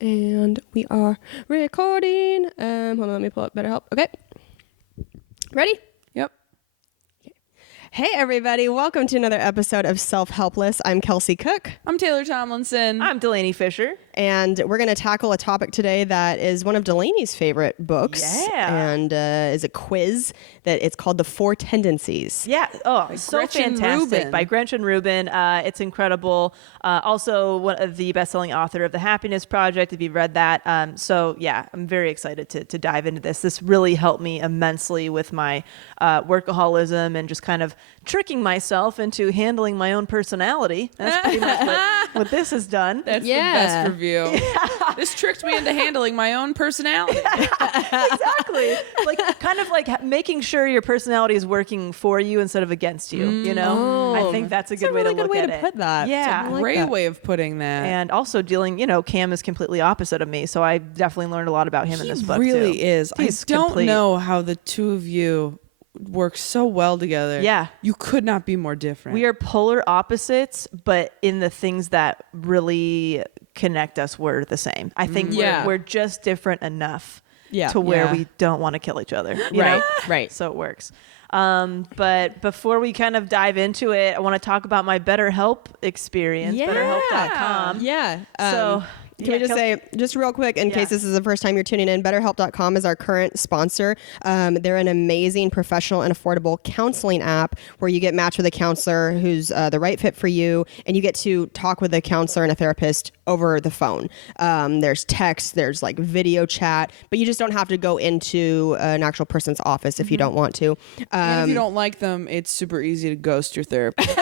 And we are recording. Hold on, let me pull up BetterHelp. Okay. Ready? Yep. Hey, everybody. Welcome to another episode of Self-Helpless. I'm Kelsey Cook. I'm Taylor Tomlinson. I'm Delaney Fisher. And we're going to tackle a topic today that is one of Delaney's favorite books. Yeah. And is a quiz that it's called The Four Tendencies. Yeah. Oh, By so Gretchen fantastic. Rubin. By Gretchen Rubin. It's incredible. Also, one of the best-selling author of The Happiness Project, if you've read that. So, yeah, I'm very excited to dive into this. This really helped me immensely with my workaholism and just kind of tricking myself into handling my own personality. That's pretty much what this has done. That's the best review. This tricked me into handling my own personality. Exactly. Kind of making sure your personality is working for you instead of against you, you know? I think that's a good way to look at it. Put that. Yeah. I like Great that. way of putting that. And also dealing, Cam is completely opposite of me, so I definitely learned a lot about him in this book, really too. is. He's I don't complete. know how the two of you work so well together. Yeah. You could not be more different. We are polar opposites, but in the things that really connect us, we're the same. I think we're just different enough to where we don't want to kill each other. You know? Right. So it works. But before we kind of dive into it, I want to talk about my BetterHelp experience, BetterHelp.com. Yeah. So Can we just say, just real quick, in case this is the first time you're tuning in, BetterHelp.com is our current sponsor. They're an amazing, professional, and affordable counseling app where you get matched with a counselor who's the right fit for you, and you get to talk with a counselor and a therapist over the phone. There's text, there's like video chat, but you just don't have to go into an actual person's office if you don't want to. and if you don't like them, it's super easy to ghost your therapist.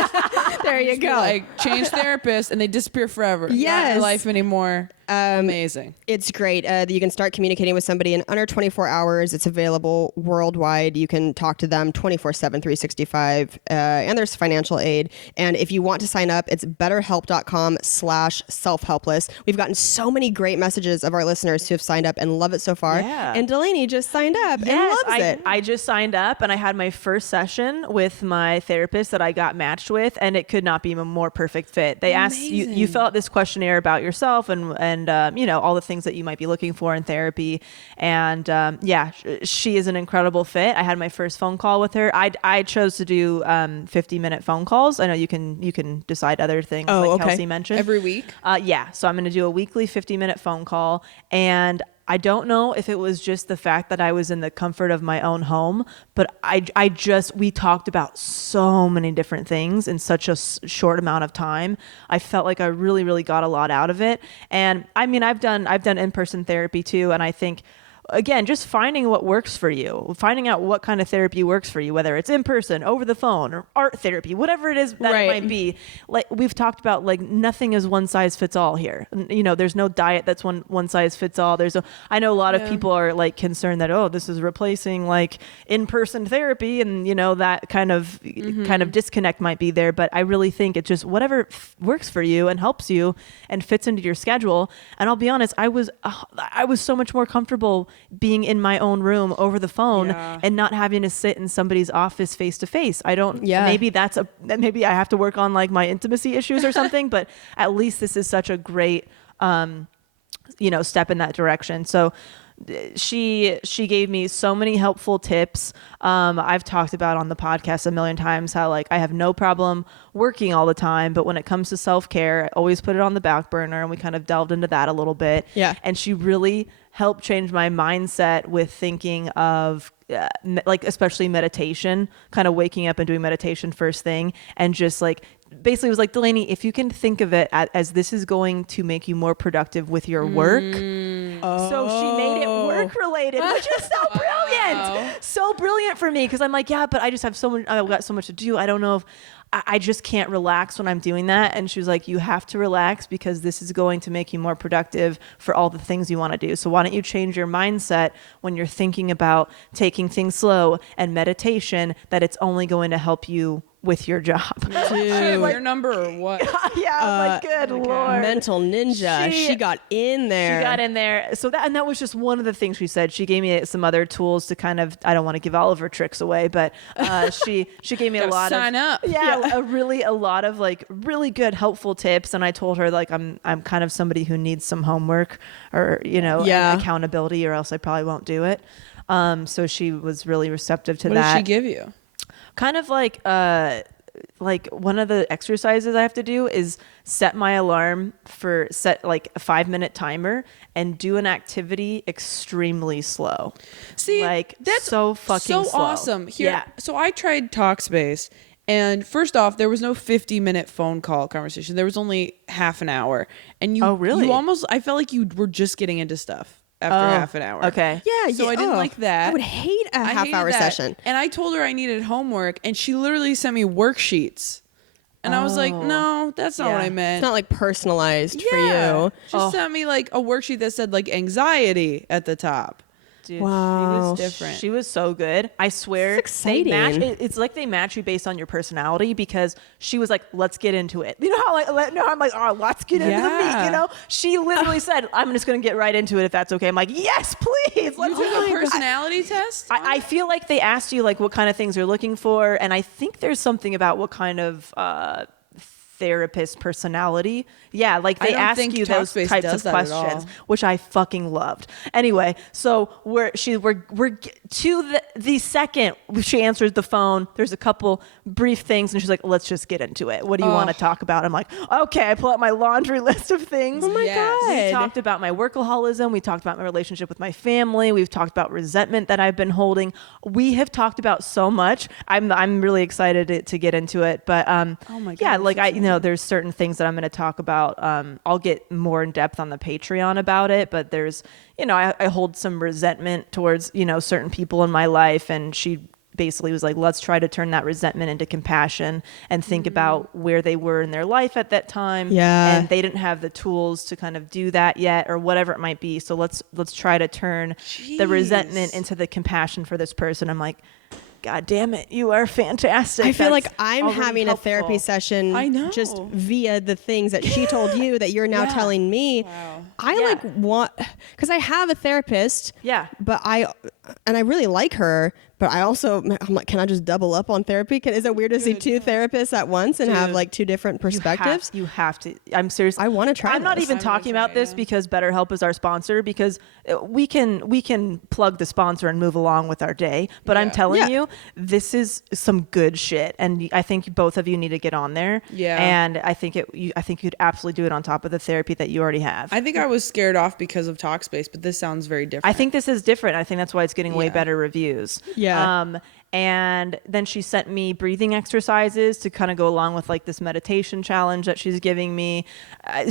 There you go. Like, change therapist and they disappear forever. Not Yes. in your life anymore. Amazing. It's great. You can start communicating with somebody in under 24 hours. It's available worldwide. You can talk to them 24/7, 365, and there's financial aid. And if you want to sign up, it's betterhelp.com/selfhelpless. We've gotten so many great messages of our listeners who have signed up and love it so far. Yeah. And Delaney just signed up and loves it. I just signed up and I had my first session with my therapist that I got matched with, and it could not be a more perfect fit. They asked you fill out this questionnaire about yourself and all the things that you might be looking for in therapy. And she is an incredible fit. I had my first phone call with her. I chose to do 50-minute phone calls. I know you can decide other things Kelsey mentioned. Every week? So I'm going to do a weekly 50-minute phone call. And I don't know if it was just the fact that I was in the comfort of my own home, but we talked about so many different things in such a short amount of time. I felt like I really, really got a lot out of it. And I mean, I've done in-person therapy too. And I think, again, just finding what works for you, finding out what kind of therapy works for you, whether it's in person, over the phone, or art therapy, whatever it is that it might be. Like we've talked about, like nothing is one size fits all here. There's no diet that's one size fits all. I know a lot of people are like concerned that, this is replacing like in-person therapy, and that kind of disconnect might be there. But I really think it's just whatever works for you and helps you and fits into your schedule. And I'll be honest, I was so much more comfortable being in my own room over the phone and not having to sit in somebody's office face to face. Maybe I have to work on like my intimacy issues or something, but at least this is such a great, step in that direction. So she gave me so many helpful tips. I've talked about on the podcast a million times how like I have no problem working all the time, but when it comes to self-care, I always put it on the back burner, and we kind of delved into that a little bit. Yeah. And she really helped change my mindset with thinking of especially meditation, kind of waking up and doing meditation first thing, and just like basically was like, Delaney, if you can think of it as this is going to make you more productive with your work. So she made it work related, which is so brilliant. So brilliant for me, because I'm like, but I just have I've got so much to do. I don't know if I just can't relax when I'm doing that. And she was like, you have to relax because this is going to make you more productive for all the things you want to do. So why don't you change your mindset when you're thinking about taking things slow and meditation, that it's only going to help you with your job. Dude, your number or what? Yeah, good Lord. Mental ninja. She got in there. She got in there. So that was just one of the things she said. She gave me some other tools tools to kind of, I don't want to give all of her tricks away, but she gave me a lot sign up. a lot of like really good helpful tips. And I told her like I'm kind of somebody who needs some homework or and accountability, or else I probably won't do it. So she was really receptive to that. What did she give you? Kind of like one of the exercises I have to do is set my alarm set like a 5-minute timer and do an activity extremely slow. See, like that's so fucking so slow. awesome. Here, Yeah. So I tried Talkspace, and first off, there was no 50-minute phone call conversation. There was only half an hour, and Oh, really? You almost, I felt like you were just getting into stuff after half an hour. Okay. Yeah, So I didn't like that. I would hate a I hated half-hour that. session. And I told her I needed homework, and she literally sent me worksheets. And I was like, no, that's not what I meant. It's not like personalized for you. She sent me like a worksheet that said like anxiety at the top. Dude, Wow. She was different. She was so good. I swear. It's exciting. It's like they match you based on your personality, because she was like, let's get into it. You know how I'm like, oh, let's get into the meat. You know, she literally said, I'm just going to get right into it if that's okay. I'm like, yes, please. Let's You do took it. a personality test? I feel like they asked you like what kind of things you're looking for, and I think there's something about what kind of therapist personality. Yeah, like they don't ask think you those Talkspace types does of that at questions, all. which I fucking loved. Anyway, so we're to the second she answers the phone, there's a couple brief things, and she's like, let's just get into it. What do you want to talk about? I'm like, okay. I pull out my laundry list of things. Oh my Yes. God. We talked about my workaholism. We talked about my relationship with my family. We've talked about resentment that I've been holding. We have talked about so much. I'm really excited to get into it. But Oh my God, yeah, that's like exciting. there's certain things that I'm going to talk about. I'll get more in depth on the Patreon about it. But there's, I hold some resentment towards certain people in my life, and she basically was like, let's try to turn that resentment into compassion and think about where they were in their life at that time. Yeah. And they didn't have the tools to kind of do that yet, or whatever it might be. So let's try to turn the resentment into the compassion for this person. I'm like, God damn it, you are fantastic. I feel like That's I'm already having helpful. a therapy session I know. just via the things that she told you that you're now telling me. Wow. I Yeah. like want, because I have a therapist. Yeah. But I really like her, but I'm like, can I just double up on therapy? Is it weird to see two therapists at once and have Dude, like two different perspectives? You have to. I'm serious. I wanna try I'm not this. even I'm talking gonna about try, this yeah. because BetterHelp is our sponsor, because we can plug the sponsor and move along with our day. But I'm Yeah. telling Yeah. you, this is some good shit, and I think both of you need to get on there. Yeah. And I think you'd absolutely do it on top of the therapy that you already have. I think I was scared off because of Talkspace, but this sounds very different. I think this is different. I think that's why it's getting way Yeah. better reviews. Yeah. And then she sent me breathing exercises to kind of go along with like this meditation challenge that she's giving me. I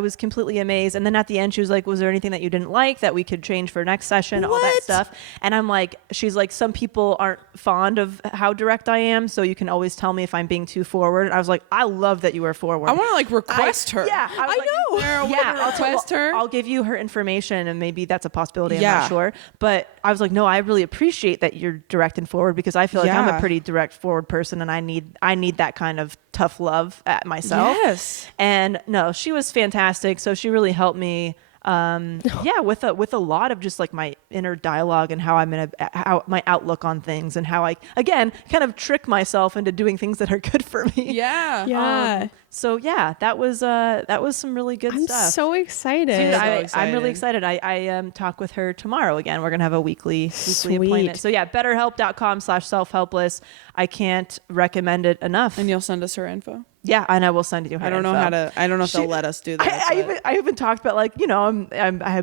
was completely amazed. And then at the end, she was like, was there anything that you didn't like that we could change for next session? All that What? stuff. And I'm like, she's like, some people aren't fond of how direct I am, so you can always tell me if I'm being too forward. And I was like, I love that you are forward. I want to like request her. Yeah, I, was like, know. Is there a way to request her? I'll give you her information, and maybe that's a possibility. I'm Yeah. not sure, but I was like, no, I really appreciate that you're direct and forward, because I feel like I'm a Yeah. pretty direct, forward person, and I need that kind of tough love at myself. Yes. And no, she was fantastic. So she really helped me. With a lot of just like my inner dialogue and how how my outlook on things, and how I again kind of trick myself into doing things that are good for me. Yeah. Yeah. So yeah, that was some really good I'm stuff. so excited. Dude, So I'm really excited. excited. I talk with her tomorrow again. We're gonna have a weekly Sweet. appointment. So yeah, BetterHelp.com/selfhelpless. I can't recommend it enough. And you'll send us her info. Yeah, and I will send you her. I don't know info. how to. I don't know if they'll let us do that. I even talked about like, I'm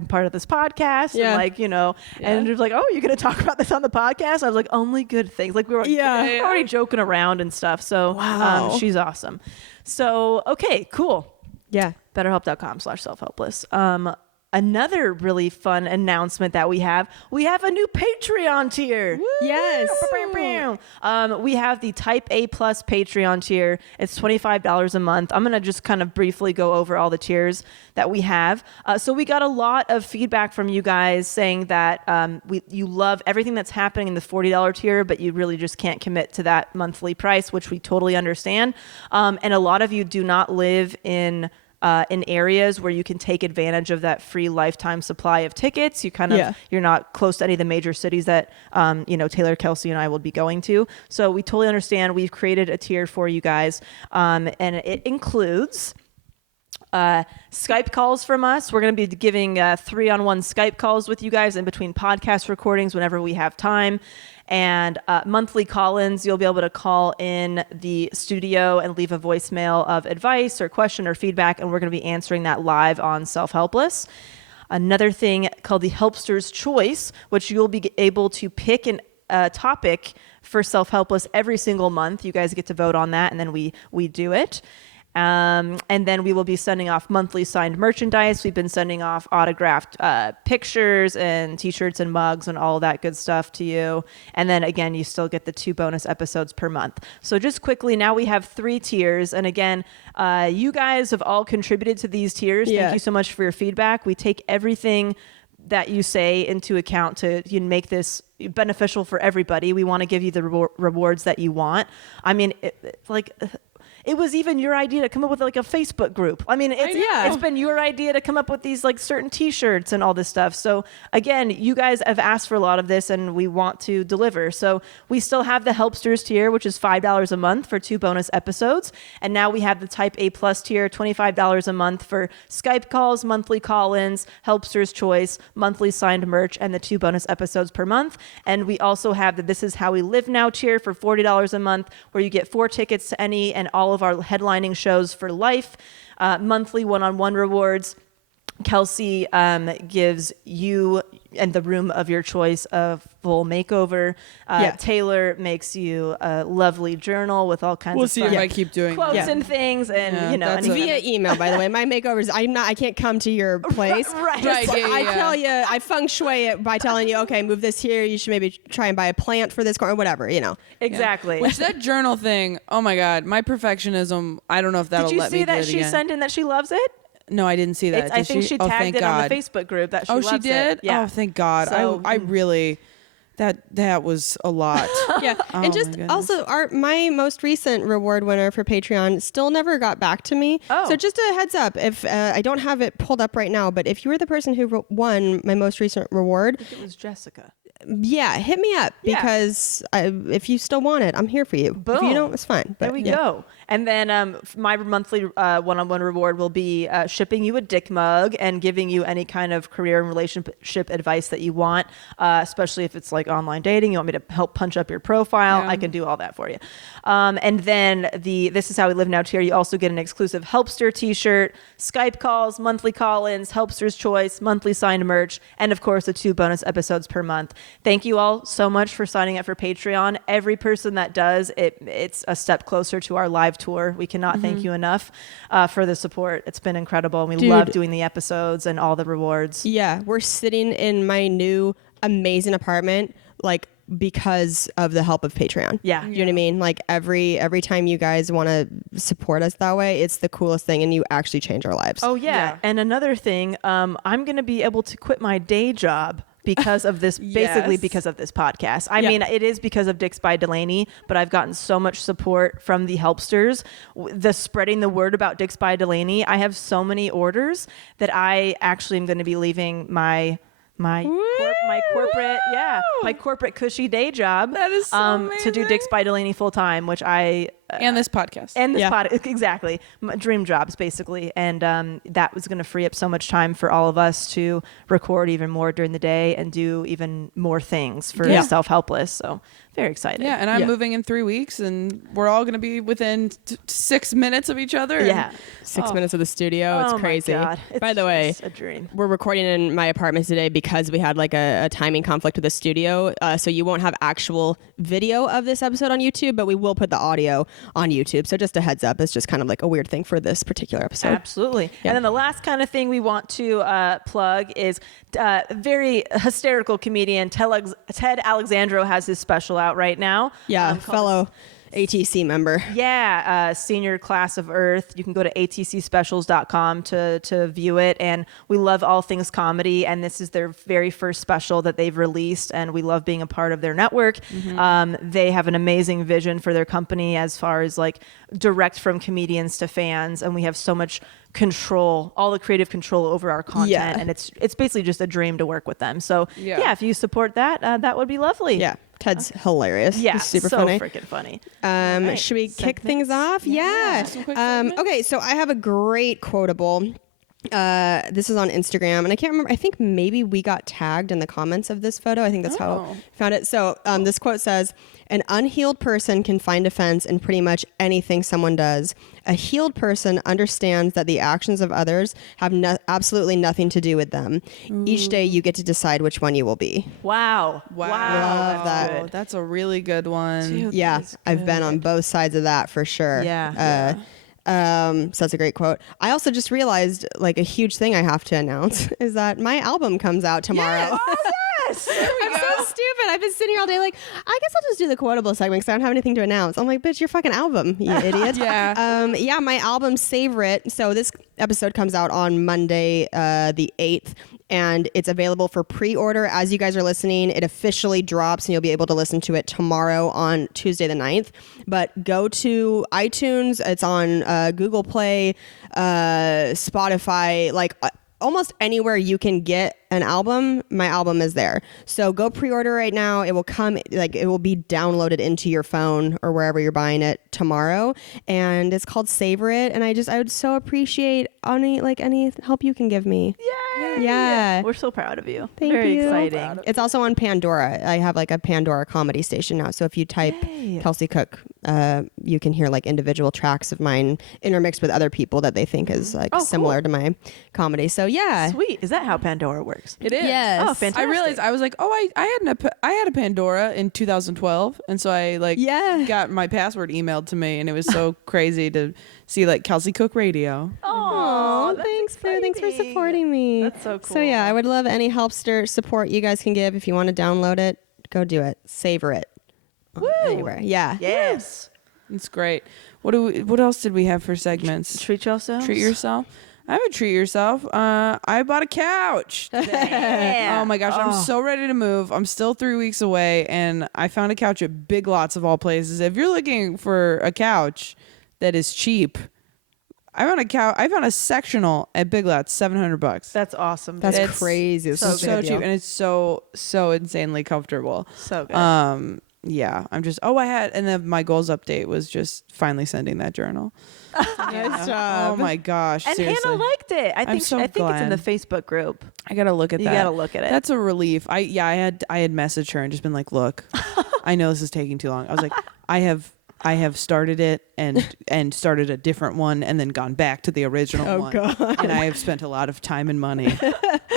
part of this podcast, Yeah. and like, and it was like, oh, you're gonna talk about this on the podcast? I was like, only good things. Like we were Yeah. already joking around and stuff. So Wow. she's awesome. So okay, cool. Yeah. BetterHelp.com/selfhelpless. Another really fun announcement that we have a new Patreon tier. Yes. We have the Type A Plus Patreon tier. It's $25 a month. I'm going to just kind of briefly go over all the tiers that we have. So we got a lot of feedback from you guys saying that you love everything that's happening in the $40 tier, but you really just can't commit to that monthly price, which we totally understand. And a lot of you do not live in in areas where you can take advantage of that free lifetime supply of tickets. You kind of, you're not close to any of the major cities that, Taylor, Kelsey, and I will be going to. So we totally understand. We've created a tier for you guys. And it includes Skype calls from us. We're going to be giving 3-on-1 Skype calls with you guys in between podcast recordings whenever we have time. And monthly call-ins, you'll be able to call in the studio and leave a voicemail of advice or question or feedback, and we're going to be answering that live on Self-Helpless. Another thing called the Helpster's Choice, which you'll be able to pick a topic for Self-Helpless every single month. You guys get to vote on that, and then we do it. And then we will be sending off monthly signed merchandise. We've been sending off autographed pictures and t-shirts and mugs and all that good stuff to you. And then again, you still get the 2 bonus episodes per month. So just quickly, now we have 3 tiers. And again, you guys have all contributed to these tiers. Thank you so much for your feedback. We take everything that you say into account to make this beneficial for everybody. We want to give you the rewards that you want. I mean, it was even your idea to come up with like a Facebook group. I mean, it's been your idea to come up with these like certain t-shirts and all this stuff. So again, you guys have asked for a lot of this and we want to deliver. So we still have the Helpsters tier, which is $5 a month for 2 bonus episodes. And now we have the Type A Plus tier, $25 a month for Skype calls, monthly call-ins, Helpster's Choice, monthly signed merch, and the 2 bonus episodes per month. And we also have the This Is How We Live Now tier for $40 a month, where you get 4 tickets to any and all of our headlining shows for life, monthly one-on-one rewards. Kelsey gives you and the room of your choice a full makeover. Taylor makes you a lovely journal with all kinds of see if I keep doing quotes and things, and via email. By the way, my makeovers, I can't come to your place. Right. I tell you, I feng shui it by telling you, okay, move this here. You should maybe try and buy a plant for this corner, whatever. Exactly. Yeah. Which that journal thing, oh my God, my perfectionism. I don't know if that'll let me do it again. Did you see that she sent in that she loves it? No, I didn't see that. I think she tagged it on the Facebook group that she loves it. Oh, she did? Yeah. Oh, thank God. So, I really, that was a lot. Yeah. And just also my most recent reward winner for Patreon still never got back to me. Oh. So just a heads up, if I don't have it pulled up right now, but if you were the person who won my most recent reward, I think it was Jessica. Yeah, hit me up because if you still want it, I'm here for you. Boom. If you don't, it's fine. But, there we go. And then my monthly one-on-one reward will be shipping you a dick mug and giving you any kind of career and relationship advice that you want, especially if it's like online dating. You want me to help punch up your profile. I can do all that for you. And then the This Is How We Live Now tier, you also get an exclusive Helpster t-shirt, Skype calls, monthly call-ins, Helpster's Choice, monthly signed merch, and of course the 2 bonus episodes per month. Thank you all so much for signing up for Patreon. Every person that does, it's a step closer to our live tour. We cannot thank you enough for the support. It's been incredible. We love doing the episodes and all the rewards. Yeah, we're sitting in my new amazing apartment, because of the help of Patreon. Yeah. You know what I mean? Like every time you guys want to support us that way, it's the coolest thing, and you actually change our lives. Oh, yeah. And another thing, I'm going to be able to quit my day job because of this, basically because of this podcast. I mean, it is because of Dicks by Delaney, but I've gotten so much support from the Helpsters, the spreading the word about Dicks by Delaney. I have so many orders that I actually am going to be leaving my corporate cushy day job. That is so to do Dicks by Delaney full time, which I and this podcast exactly, dream jobs basically, and that was going to free up so much time for all of us to record even more during the day and do even more things for Self-Helpless. So very excited. Yeah, and I'm moving in 3 weeks, and we're all going to be within 6 minutes of each other. Yeah, 6 minutes of the studio. It's crazy. My God. It's By the way, a dream. We're recording in my apartment today because we had like a timing conflict with the studio. So you won't have actual video of this episode on YouTube, but we will put the audio on YouTube. So just a heads up, it's just kind of like a weird thing for this particular episode. Absolutely. Yeah. And then the last kind of thing we want to plug is very hysterical comedian Ted Alexandro has his special out right now. Yeah, fellow ATC member. Yeah, Senior Class of Earth. You can go to atcspecials.com to view it. And we love all things comedy. And this is their very first special that they've released. And we love being a part of their network. They have an amazing vision for their company as far as like direct from comedians to fans. And we have so much control, all the creative control over our content. Yeah. And it's basically just a dream to work with them. So yeah, if you support that, that would be lovely. Yeah. Ted's hilarious. Yeah, He's super so funny. freaking funny. Should we kick things off? Yeah. Okay, so I have a great quotable. This is on Instagram, and I can't remember. I think maybe we got tagged in the comments of this photo. I think that's how I found it. So this quote says, "An unhealed person can find offense in pretty much anything someone does. A healed person understands that the actions of others have absolutely nothing to do with them. Each day you get to decide which one you will be." Wow. Wow. Love that. Oh, that's a really good one. Dude, Yeah, that's I've been on both sides of that for sure. Yeah. So that's a great quote. I also just realized like a huge thing I have to announce is that my album comes out tomorrow. Yes. I'm so stupid. I've been sitting here all day like, I guess I'll just do the quotable segment because I don't have anything to announce. I'm like, bitch, your fucking album, you idiot. Yeah. My album, Savor It. So this episode comes out on Monday, the 8th. And it's available for pre-order as you guys are listening. It officially drops and you'll be able to listen to it tomorrow on Tuesday the 9th. But go to iTunes. It's on Google Play, Spotify, like almost anywhere you can get an album, my album is there. So go pre-order right now. It will come, like it will be downloaded into your phone or wherever you're buying it tomorrow. And it's called Savor It. And I would so appreciate any help you can give me. Yay. Yeah. We're so proud of you. Thank Very you. exciting. It's also on Pandora. I have like a Pandora comedy station now. So if you type Kelsey Cook, you can hear like individual tracks of mine intermixed with other people that they think is like similar to my comedy. So yeah. Sweet. Is that how Pandora works? It is. Yes. Oh, fantastic. I realized I was like, I had a Pandora in 2012, and so I got my password emailed to me, and it was so crazy to see like Kelsey Cook Radio. Oh, thanks for supporting me. That's so cool. So yeah, I would love any helpster support you guys can give. If you want to download it, go do it. Savor it. Anywhere. Yeah. Yes. It's great. What else did we have for segments? Treat yourself. Treat yourself. I would treat yourself. I bought a couch. Yeah. Oh my gosh, I'm so ready to move. I'm still 3 weeks away, and I found a couch at Big Lots of all places. If you're looking for a couch that is cheap, I found a sectional at Big Lots, $700. That's awesome. That's It's crazy. It's so such a good so cheap, deal. and it's so insanely comfortable. so good. Yeah, I'm just and then my goals update was just finally sending that journal. Nice job. Oh my gosh, and seriously. Hannah liked it. I think so it's in glad. the Facebook group. I gotta look at that. You gotta look at it. That's a relief. I had messaged her and just been like, look, I know this is taking too long. I was like, I have started it and started a different one and then gone back to the original one. God. And I have spent a lot of time and money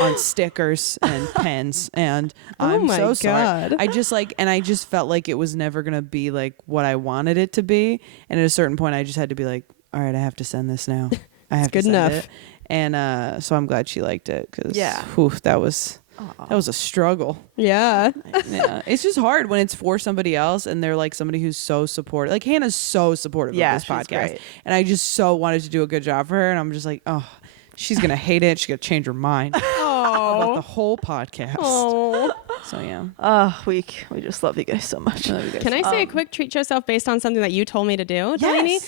on stickers and pens, and I'm my so sorry. God. I just felt like it was never gonna be like what I wanted it to be. And at a certain point I just had to be like, all right, I have to send this now. I have good to send enough. it. And so I'm glad she liked it because Yeah. that was a struggle. Yeah. Yeah, it's just hard when it's for somebody else and they're like somebody who's so supportive. Like Hannah's so supportive Yeah, of this she's podcast, great. and I just so wanted to do a good job for her. And I'm just like, oh, she's gonna hate it. She's gonna change her mind about the whole podcast. Oh. So yeah, Oh, we just love you guys so much. I love you guys. Can I say a quick treat yourself based on something that you told me to do, Delaney?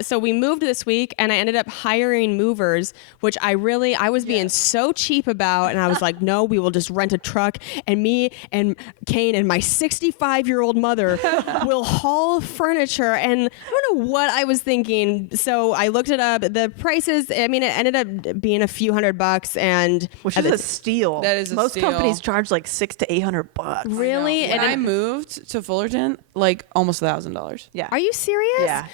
So we moved this week and I ended up hiring movers, which I was being so cheap about. And I was like, no, we will just rent a truck and me and Kane and my 65-year-old mother will haul furniture. And I don't know what I was thinking. So I looked it up. The prices, I mean, it ended up being a few $100 and Which is a steal. That is a Most steal. companies charge like $600 to $800. really? When And I moved to Fullerton, like almost $1,000. Yeah. Are you serious? Yeah.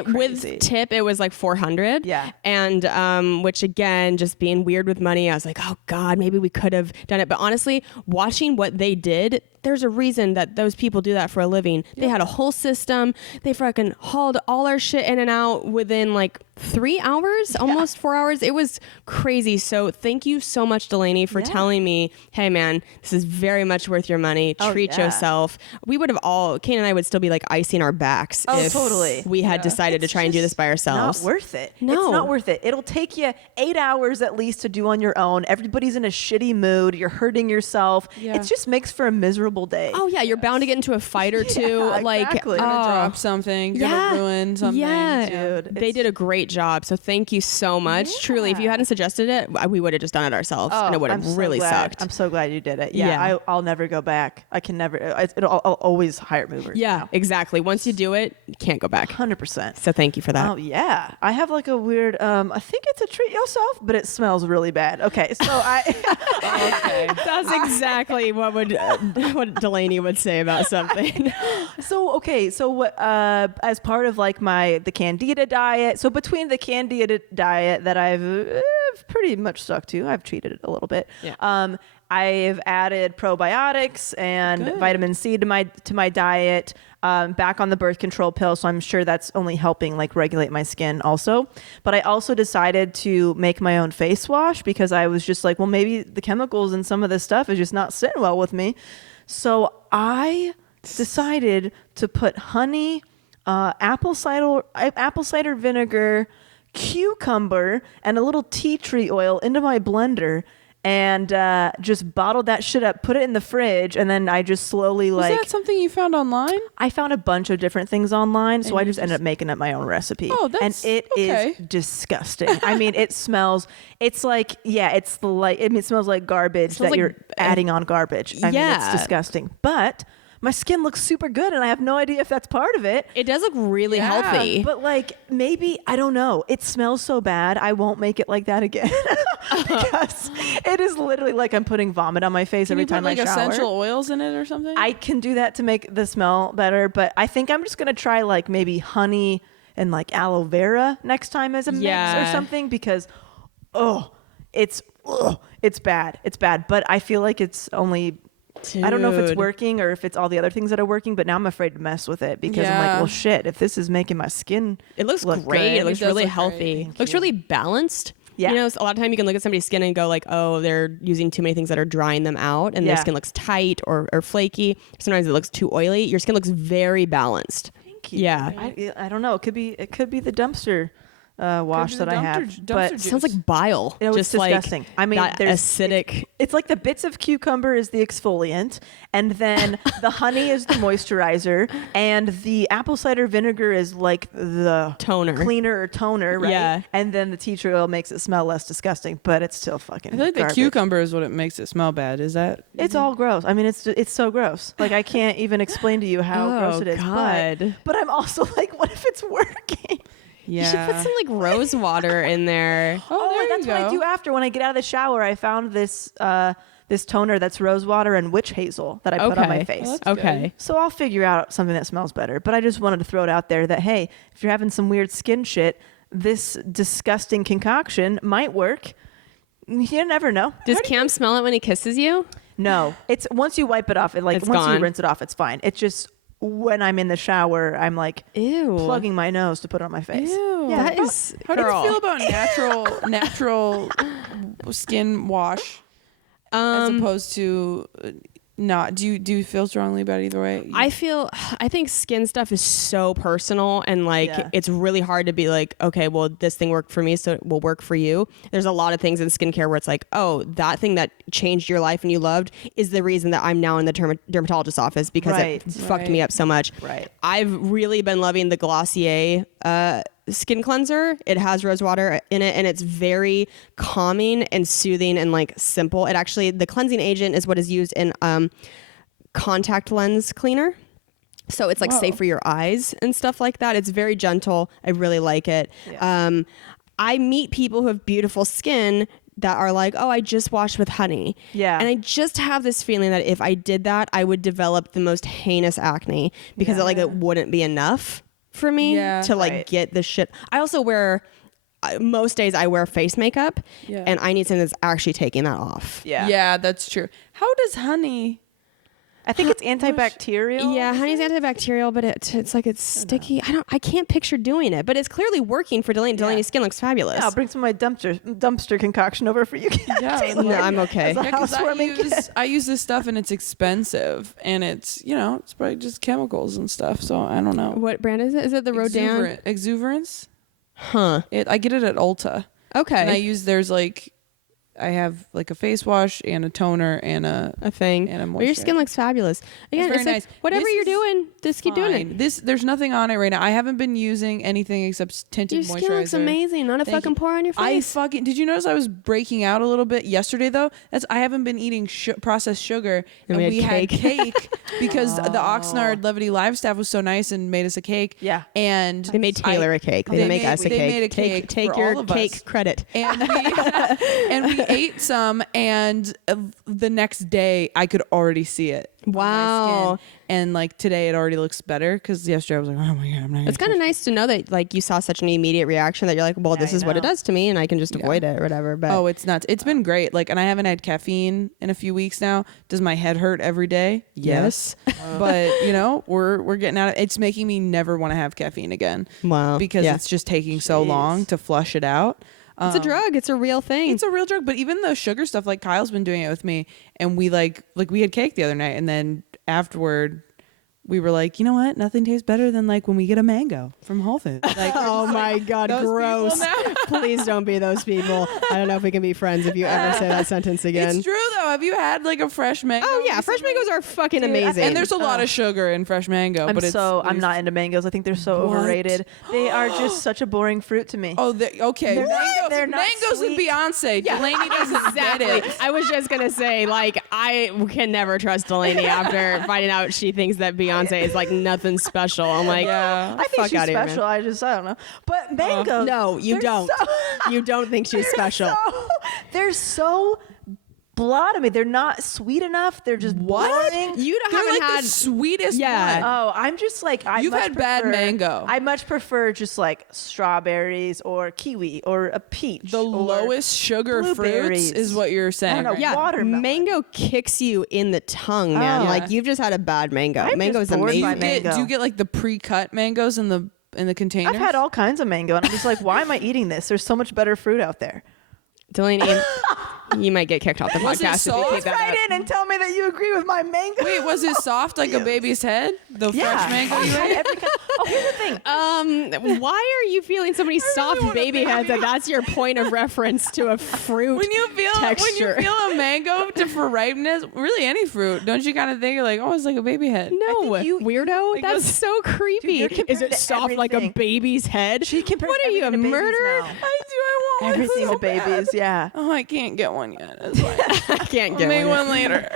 With Crazy. tip, it was like 400. Yeah. And which again, just being weird with money, I was like, oh God, maybe we could have done it. But honestly, watching what they did, there's a reason that those people do that for a living. They had a whole system. They fucking hauled all our shit in and out within like 3 hours, almost 4 hours. It was crazy. So thank you so much, Delaney, for telling me, hey man, this is very much worth your money. Oh, Treat yeah. yourself. We would have all, Kane and I would still be like icing our backs if totally. we had decided to It's try and do this just by ourselves. Not worth it. No. It's not worth it. It'll take you 8 hours at least to do on your own. Everybody's in a shitty mood. You're hurting yourself. Yeah. It just makes for a miserable day. Oh yeah, you're bound to get into a fight or two. Yeah, like, exactly. You're Oh. gonna drop something. You're yeah, gonna ruin something. Yeah, Dude, they did a great job. So thank you so much. Truly, if you hadn't suggested it, we would have just done it ourselves, and it would have I'm so really glad. sucked. I'm so glad you did it. Yeah, Yeah. I'll never go back. I can never. I'll always hire movers. Yeah, exactly. Once you do it, you can't go back. 100%. So thank you for that. Oh yeah, I have like a weird. I think it's a treat yourself, but it smells really bad. Okay, so I. Okay. That's exactly what Delaney would say about something. So what? As part of like the Candida diet. So between the Candida diet that I've pretty much stuck to, I've treated it a little bit. Yeah. I've added probiotics and Good. vitamin C to my diet. Back on the birth control pill, so I'm sure that's only helping like regulate my skin also. But I also decided to make my own face wash because I was just like, well, maybe the chemicals and some of this stuff is just not sitting well with me. So I decided to put honey, apple cider vinegar, cucumber, and a little tea tree oil into my blender. And just bottled that shit up, put it in the fridge, and then I just slowly Was that something you found online? I found a bunch of different things online, so I just ended up making up my own recipe. Oh, and that's it is okay. disgusting. I mean, it smells. It's like it smells like garbage smells that like- you're adding on garbage. I mean, it's Yeah. disgusting. But my skin looks super good, and I have no idea if that's part of it. It does look really healthy. But like maybe I don't know. It smells so bad. I won't make it like that again because it is literally like I'm putting vomit on my face Can every you put time like I shower. essential oils in it or something? I can do that to make the smell better, but I think I'm just gonna try like maybe honey and like aloe vera next time as a mix Yeah. or something because it's bad. It's bad. But I feel like it's only I don't know if it's Dude. working or if it's all the other things that are working, but now I'm afraid to mess with it because I'm like, Yeah. well shit, if this is making my skin It looks look great. good, It looks does really look great. healthy. Thank Looks you. really balanced. Yeah. You know, a lot of time you can look at somebody's skin and go like, oh, they're using too many things that are drying them out and Yeah. their skin looks tight or flaky. Sometimes it looks too oily. Your skin looks very balanced. Thank you. Yeah. I don't know. It could be the dumpster wash be that the I have, dumpster but juice. Sounds like bile. It was Just disgusting. like I mean, that there's acidic. It's like the bits of cucumber is the exfoliant, and then the honey is the moisturizer, and the apple cider vinegar is like the Toner. cleaner or toner, right? Yeah. And then the tea tree oil makes it smell less disgusting, but it's still fucking. I feel like the garbage. cucumber is what it makes it smell bad. Is that? It's all gross. I mean, it's so gross. Like I can't even explain to you how Oh, gross it is. God. But I'm also like, what if it's working? You should put some like rose water in there. Oh, there That's you what go. I do after when I get out of the shower. I found this this toner that's rose water and witch hazel that I put on my Okay. face. Oh, that's Okay. good. So I'll figure out something that smells better. But I just wanted to throw it out there that hey, if you're having some weird skin shit, this disgusting concoction might work. You never know. Does Cam smell it when he kisses you? No, it's once you wipe it off, It's once gone. you rinse it off, it's fine. It's just when I'm in the shower, I'm like Ew. plugging my nose to put it on my face. Ew. Yeah, That is. How do girl. you feel about natural skin wash as opposed to not? Do you feel strongly about it either way? I think skin stuff is so personal and like Yeah. it's really hard to be like, okay, well, this thing worked for me, so it will work for you. There's a lot of things in skincare where it's like, oh, that thing that changed your life and you loved is the reason that I'm now in the dermatologist's office because Right. it fucked me up so much. Right. I've really been loving the Glossier skin cleanser. It has rose water in it and it's very calming and soothing and like simple. It actually, the cleansing agent is what is used in contact lens cleaner. So it's like Whoa. safe for your eyes and stuff like that. It's very gentle. I really like it. Yeah. I meet people who have beautiful skin that are like, oh, I just washed with honey. Yeah. And I just have this feeling that if I did that, I would develop the most heinous acne because it wouldn't be enough for me Yeah. to like Right. get the shit. I also wear, most days I wear face makeup Yeah. and I need something that's actually taking that off. Yeah. Yeah, that's true. How does honey I think it's antibacterial. Yeah, honey's antibacterial, but it's like it's sticky. I can't picture doing it, but it's clearly working for Delaney. Delaney's skin looks fabulous. Yeah, I'll bring some of my dumpster concoction over for you. No, I'm okay. Yeah, 'cause I use this stuff and it's expensive and it's, it's probably just chemicals and stuff. So I don't know. What brand is it? Is it the Rodan? Exuberance? Huh. I get it at Ulta. Okay. And I have like a face wash and a toner and a thing. And a moisturizer. Well, your skin looks fabulous. Again, very it's like, nice. whatever you're doing, just keep doing it. There's nothing on it right now. I haven't been using anything except tinted moisturizer. Your skin looks amazing. Not a fucking pore on your face. Did you notice I was breaking out a little bit yesterday though? I haven't been eating processed sugar, and we had cake because the Oxnard Levity Live staff was so nice and made us a cake. Yeah. And they made Taylor a cake. They didn't make us a cake. They made a cake. Take for your all of cake us. credit. And we ate some, and the next day I could already see it. Wow. On my skin. And like today it already looks better because yesterday I was like, oh my God, I'm not. It's kind of nice to know that like you saw such an immediate reaction that you're like, well, this is what it does to me and I can just avoid it or whatever. But it's nuts. It's been great. Like, and I haven't had caffeine in a few weeks now. Does my head hurt every day? Yes. But we're getting out of it. It's making me never want to have caffeine again. Wow. Because it's just taking so long to flush it out. It's a drug. It's a real thing. It's a real drug. But even the sugar stuff, like Kyle's been doing it with me, and we like we had cake the other night, and then afterward, we were like, you know what? Nothing tastes better than like when we get a mango from Whole Foods. Like, oh my God, gross. Please don't be those people. I don't know if we can be friends if you ever say that sentence again. It's true though. Have you had like a fresh mango? Oh yeah, fresh mangoes are fucking amazing. And there's a lot of sugar in fresh mango. I'm not into mangoes. I think they're so overrated. They are just such a boring fruit to me. Oh, okay. They're not mangoes sweet. and Beyonce. Yeah, Delaney doesn't get it. I was just gonna say, like, I can never trust Delaney after finding out she thinks that Beyonce is like nothing special. I'm like, I think she's special. I don't know. But mangoes. No, you don't. You don't think she's special. They're so blah to me. They're not sweet enough. They're just boring. You They're haven't like had the sweetest one. Oh, I'm just like You've had bad mango. I much prefer just like strawberries or kiwi or a peach. The lowest sugar fruits is what you're saying. I don't know. Yeah, Watermelon. Mango kicks you in the tongue, man. Yeah. Like you've just had a bad mango. I'm Mango just is bored by amazing. mango. Do you get like the pre-cut mangoes in the containers? I've had all kinds of mango, and I'm just like, why am I eating this? There's so much better fruit out there. Delaney, you might get kicked off the Was it podcast if you soft? keep that Write up. in and tell me that you agree with my mango. Wait, was it soft like a baby's head? The fresh mango you ate? Here's the thing. Why are you feeling so many soft baby heads that that's your point of reference to a fruit When you texture? feel a mango for ripeness, really any fruit, don't you kind of think like, oh, it's like a baby head? No, think weirdo. That's so creepy. Dude, you're Is comparing it to soft like a everything. baby's head? She compares What are you, a everything to babies murderer? now. I do. I want Everything one so to babies, bad. yeah. Oh, I can't get one yet. That's fine. I can't I'll get make one. one later.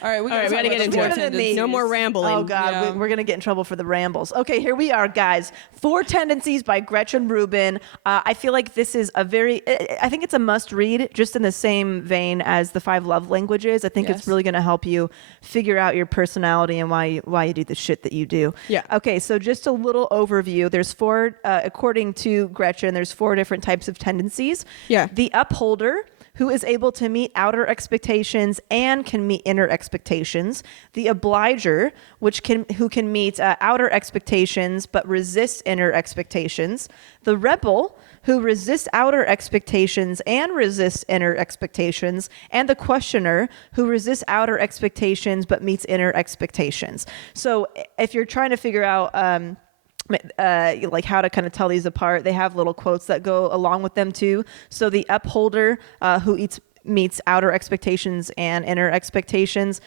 All right, we gotta get into it. Tendencies. No more rambling. Oh God, Yeah. we're gonna get in trouble for the rambles. Okay, here we are, guys. Four Tendencies by Gretchen Rubin. I feel like this is I think it's a must-read, just in the same vein as the 5 Love Languages. I think it's really gonna help you figure out your personality and why you do the shit that you do. Yeah. Okay, so just a little overview. There's 4, according to Gretchen, there's 4 different types of tendencies. Yeah. The upholder, who is able to meet outer expectations and can meet inner expectations. The obliger, who can meet outer expectations but resist inner expectations. The rebel, who resists outer expectations and resists inner expectations. And the questioner, who resists outer expectations but meets inner expectations. So if you're trying to figure out like how to kind of tell these apart, they have little quotes that go along with them too. So the upholder, who meets outer expectations and inner expectations,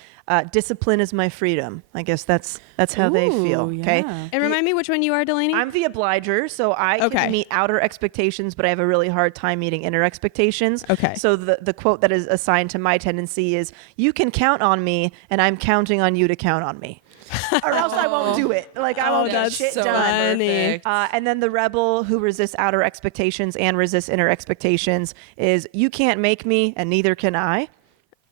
discipline is my freedom. I guess that's how they feel. Yeah. Okay. And remind me which one you are, Delaney? I'm the obliger, so I can meet outer expectations, but I have a really hard time meeting inner expectations. Okay. So the quote that is assigned to my tendency is, "You can count on me, and I'm counting on you to count on me." Or else I won't do it. Like I won't get shit so done. perfect. And then the rebel, who resists outer expectations and resists inner expectations, is, "You can't make me, and neither can I."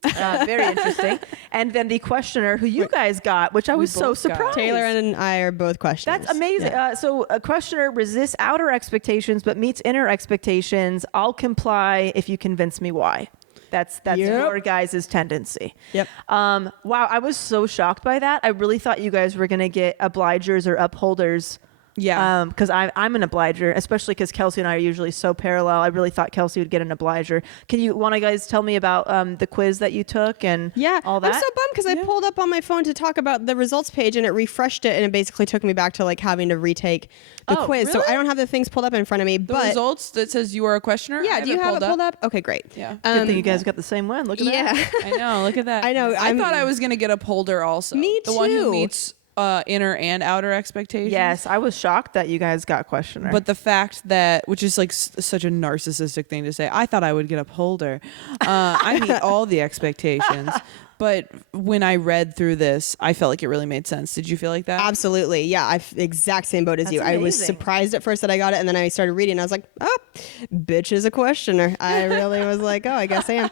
Very interesting. And then the questioner, who you guys got, which I was so both got. surprised. Taylor and I are both questioners. That's amazing. Yeah. So a questioner resists outer expectations but meets inner expectations. I'll comply if you convince me why. That's Yep. your guys' tendency. Yep. Wow, I was so shocked by that. I really thought you guys were gonna get obligers or upholders. Yeah. Because I'm an obliger, especially because Kelsey and I are usually so parallel. I really thought Kelsey would get an obliger. Can you want to guys tell me about the quiz that you took and all that? I'm so bummed because I pulled up on my phone to talk about the results page and it refreshed it and it basically took me back to like having to retake the quiz. So really? I don't have the things pulled up in front of me. The but results that says you are a questioner. yeah, do you have it pulled up? Okay, great. Yeah. Good thing you guys got the same one. Look at that. Yeah. I know. Look at that. I know, I thought I was gonna get upholder also. Me The one who too. meets inner and outer expectations. Yes, I was shocked that you guys got questioner. But the fact that, which is like such a narcissistic thing to say, I thought I would get upholder. I meet all the expectations. But when I read through this, I felt like it really made sense. Did you feel like that? Absolutely. Yeah, exact same boat as That's you. I was amazing. surprised at first that I got it, and then I started reading, and I was like, oh, bitch is a questioner. I really was like, oh, I guess I am.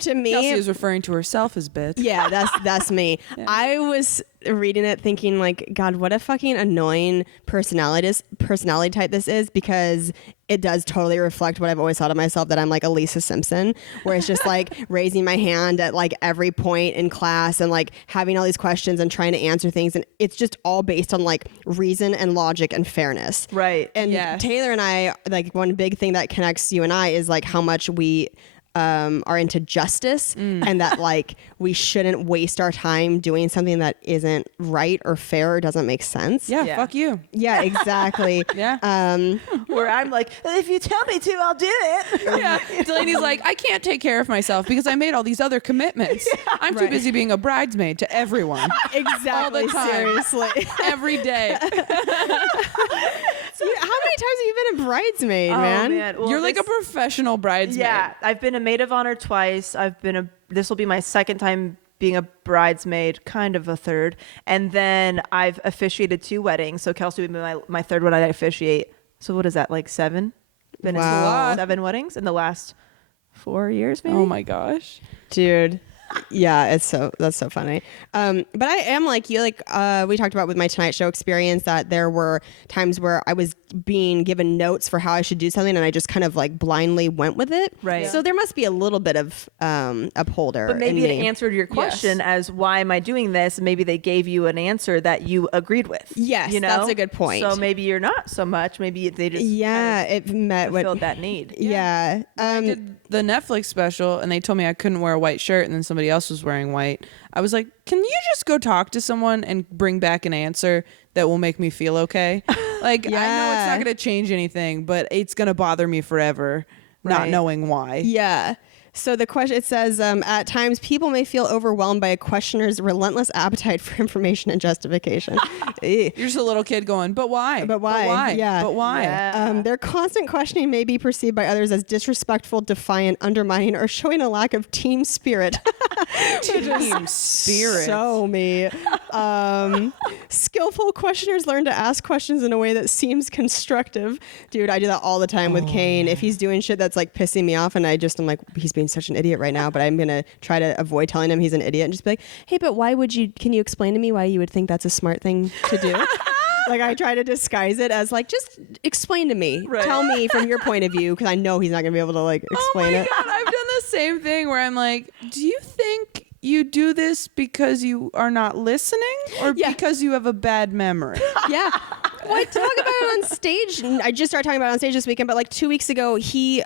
To me, Kelsey was referring to herself as bitch. yeah, that's me. Yeah. I was reading it thinking like, God, what a fucking annoying personality type this is, because it does totally reflect what I've always thought of myself, that I'm like a Lisa Simpson, where it's just like raising my hand at like every point in class and like having all these questions and trying to answer things. And it's just all based on like reason and logic and fairness. Right. And Yes. Taylor and I, like one big thing that connects you and I is like how much we are into justice and that like we shouldn't waste our time doing something that isn't right or fair or doesn't make sense. Yeah, fuck you. Yeah, exactly. Yeah. Where I'm like, if you tell me to, I'll do it. Yeah. Delaney's like, I can't take care of myself because I made all these other commitments. I'm too busy being a bridesmaid to everyone. Exactly. All the time. Seriously. Every day. So, how many times have you been a bridesmaid, man? Well, You're like a professional bridesmaid. Yeah, I've been a maid of honor twice. This will be my second time being a bridesmaid, kind of a third. And then I've officiated 2 weddings. So Kelsey would be my third one I officiate. So what is that, like 7? Been in Wow. 7 weddings in the last 4 years, maybe? Oh my gosh. Dude. Yeah, that's so funny. But I am like you, like we talked about with my Tonight Show experience, that there were times where I was being given notes for how I should do something and I just kind of like blindly went with it. Right. So there must be a little bit of upholder. But maybe in it me. answered your question as why am I doing this? Maybe they gave you an answer that you agreed with. Yes, you know? that's a good point. So maybe you're not so much. Maybe they just it met what fulfilled that need. Yeah. I did the Netflix special and they told me I couldn't wear a white shirt and then somebody else was wearing white. I was like, can you just go talk to someone and bring back an answer that will make me feel okay? Like, I know it's not going to change anything, but it's going to bother me forever not Right. knowing why. Yeah. So the question, it says, at times people may feel overwhelmed by a questioner's relentless appetite for information and justification. You're just a little kid going, but why? But why? Yeah. But why? Yeah. Their constant questioning may be perceived by others as disrespectful, defiant, undermining, or showing a lack of team spirit. Team spirit. So me. Skillful questioners learn to ask questions in a way that seems constructive. Dude, I do that all the time with Kane. If he's doing shit that's like pissing me off and I'm like, he's being such an idiot right now, but I'm going to try to avoid telling him he's an idiot and just be like, hey, but can you explain to me why you would think that's a smart thing to do? Like I try to disguise it as like, just explain to me. Right. Tell me from your point of view, because I know he's not going to be able to like explain it. God, I've done the same thing where I'm like, do you think you do this because you are not listening or because you have a bad memory? Yeah. Well, I talk about it on stage. And I just started talking about it on stage this weekend, but like 2 weeks ago, he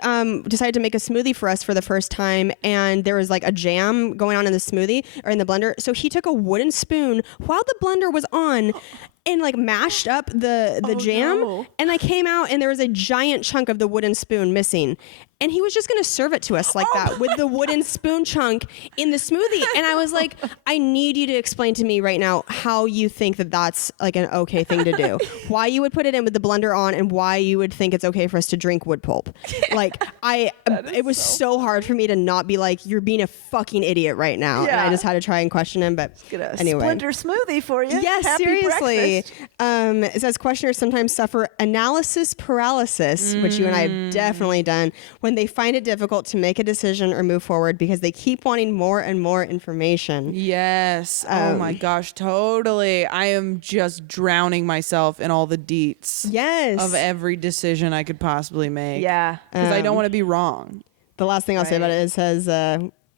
decided to make a smoothie for us for the first time. And there was like a jam going on in the smoothie or in the blender. So he took a wooden spoon while the blender was on and like mashed up the jam. no. And I came out and there was a giant chunk of the wooden spoon missing. And he was just going to serve it to us like that with the wooden spoon chunk in the smoothie. And I was like, I need you to explain to me right now how you think that that's like an okay thing to do. Why you would put it in with the blender on and why you would think it's okay for us to drink wood pulp. Like it was so hard for me to not be like, you're being a fucking idiot right now. And I Yeah. just had to try and question him. But Get a anyway. Splinter smoothie for you. Yes, Happy seriously. breakfast. It says questioners sometimes suffer analysis paralysis, which you and I have definitely done, when they find it difficult to make a decision or move forward because they keep wanting more and more information. Yes. Oh my gosh, totally. I am just drowning myself in all the deets Yes. of every decision I could possibly make. Yeah. Because I don't want to be wrong. The last thing I'll say about it is says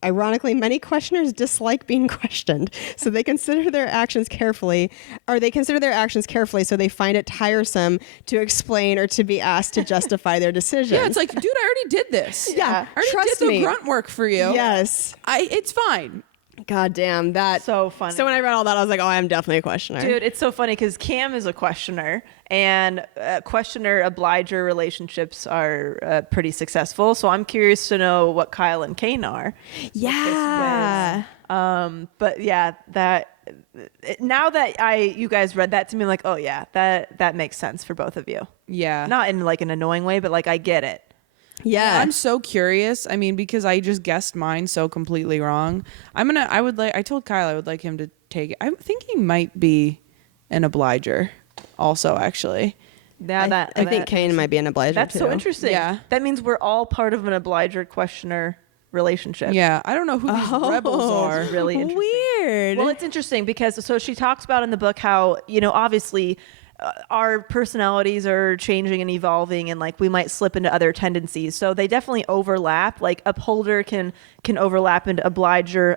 Ironically, many questioners dislike being questioned, so they consider their actions carefully, so they find it tiresome to explain or to be asked to justify their decisions. Yeah, it's like, dude, I already did this. Yeah, I already trust did the me. grunt work for you. Yes. It's fine. God damn, that. So funny. So when I read all that, I was like, oh, I am definitely a questioner. Dude, it's so funny because Cam is a questioner, and questioner-obliger relationships are pretty successful. So I'm curious to know what Kyle and Kane are. Yeah. But yeah, now that you guys read that to me, I'm like, oh yeah, that makes sense for both of you. Yeah. Not in like an annoying way, but like I get it. Yeah. I'm so curious. I mean, because I just guessed mine so completely wrong. I told Kyle I would like him to take it. I think he might be an obliger also, actually. Yeah, I think Kane might be an obliger that's too. so interesting. Yeah. That means we're all part of an obliger questioner relationship. Yeah. I don't know who these rebels are. It's really interesting. Weird. Well, it's interesting because so she talks about in the book how, obviously our personalities are changing and evolving, and like we might slip into other tendencies. So they definitely overlap. Like upholder can overlap into obliger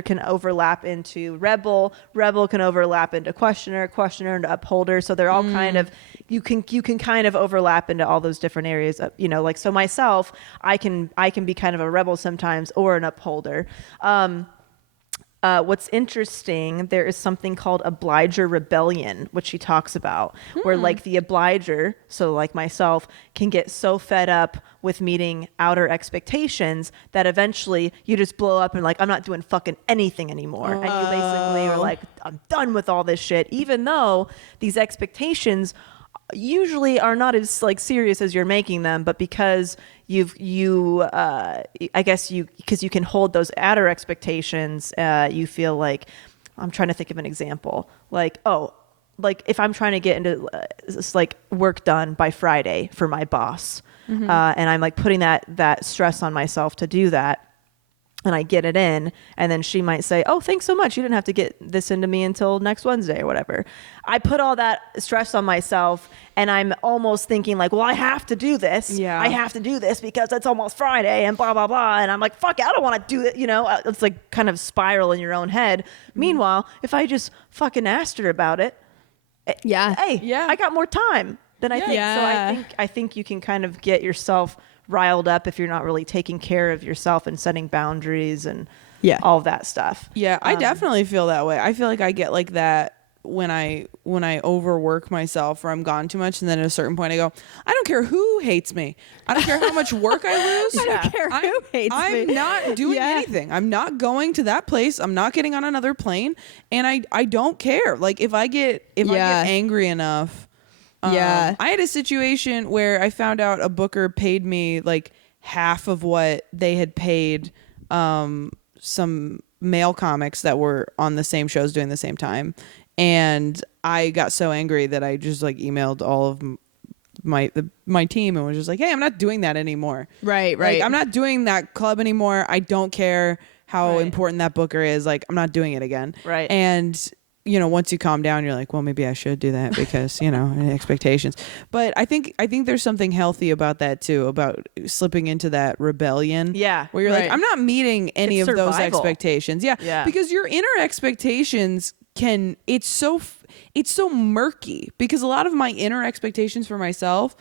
can overlap into rebel can overlap into questioner into upholder. So they're all kind of, you can kind of overlap into all those different areas. Like so myself, I can be kind of a rebel sometimes or an upholder. What's interesting, there is something called obliger rebellion, which she talks about, where like the obliger, so like myself, can get so fed up with meeting outer expectations that eventually you just blow up and like, I'm not doing fucking anything anymore. And you basically are like, I'm done with all this shit, even though these expectations usually are not as like serious as you're making them, but because because you can hold those outer expectations, you feel like, I'm trying to think of an example, like if I'm trying to get into this like work done by Friday for my boss, and I'm like putting that stress on myself to do that, and I get it in, and then she might say, oh, thanks so much. You didn't have to get this into me until next Wednesday or whatever. I put all that stress on myself, and I'm almost thinking like, well, I have to do this. Yeah. I have to do this because it's almost Friday and blah, blah, blah. And I'm like, fuck it, I don't want to do it. It's like kind of spiral in your own head. Meanwhile, if I just fucking asked her about it, Yeah. hey, Yeah. I got more time than I think. Yeah. So I think you can kind of get yourself riled up if you're not really taking care of yourself and setting boundaries and all of that stuff. Yeah, I definitely feel that way. I feel like I get like that when I overwork myself or I'm gone too much, and then at a certain point I go, I don't care who hates me. I don't care how much work I lose. I don't care who hates me. I'm not doing anything. I'm not going to that place. I'm not getting on another plane, and I don't care. Like if I get angry enough. I had a situation where I found out a booker paid me like half of what they had paid some male comics that were on the same shows doing the same time. And I got so angry that I just like emailed all of my team and was just like, hey, I'm not doing that anymore. Right. Like, I'm not doing that club anymore. I don't care how important that booker is. Like, I'm not doing it again. Right. And once you calm down, you're like, well, maybe I should do that because, expectations. But I think there's something healthy about that too, about slipping into that rebellion. Yeah. Where you're like, I'm not meeting any It's of those survival. expectations. Yeah. Because your inner expectations it's so murky, because a lot of my inner expectations for myself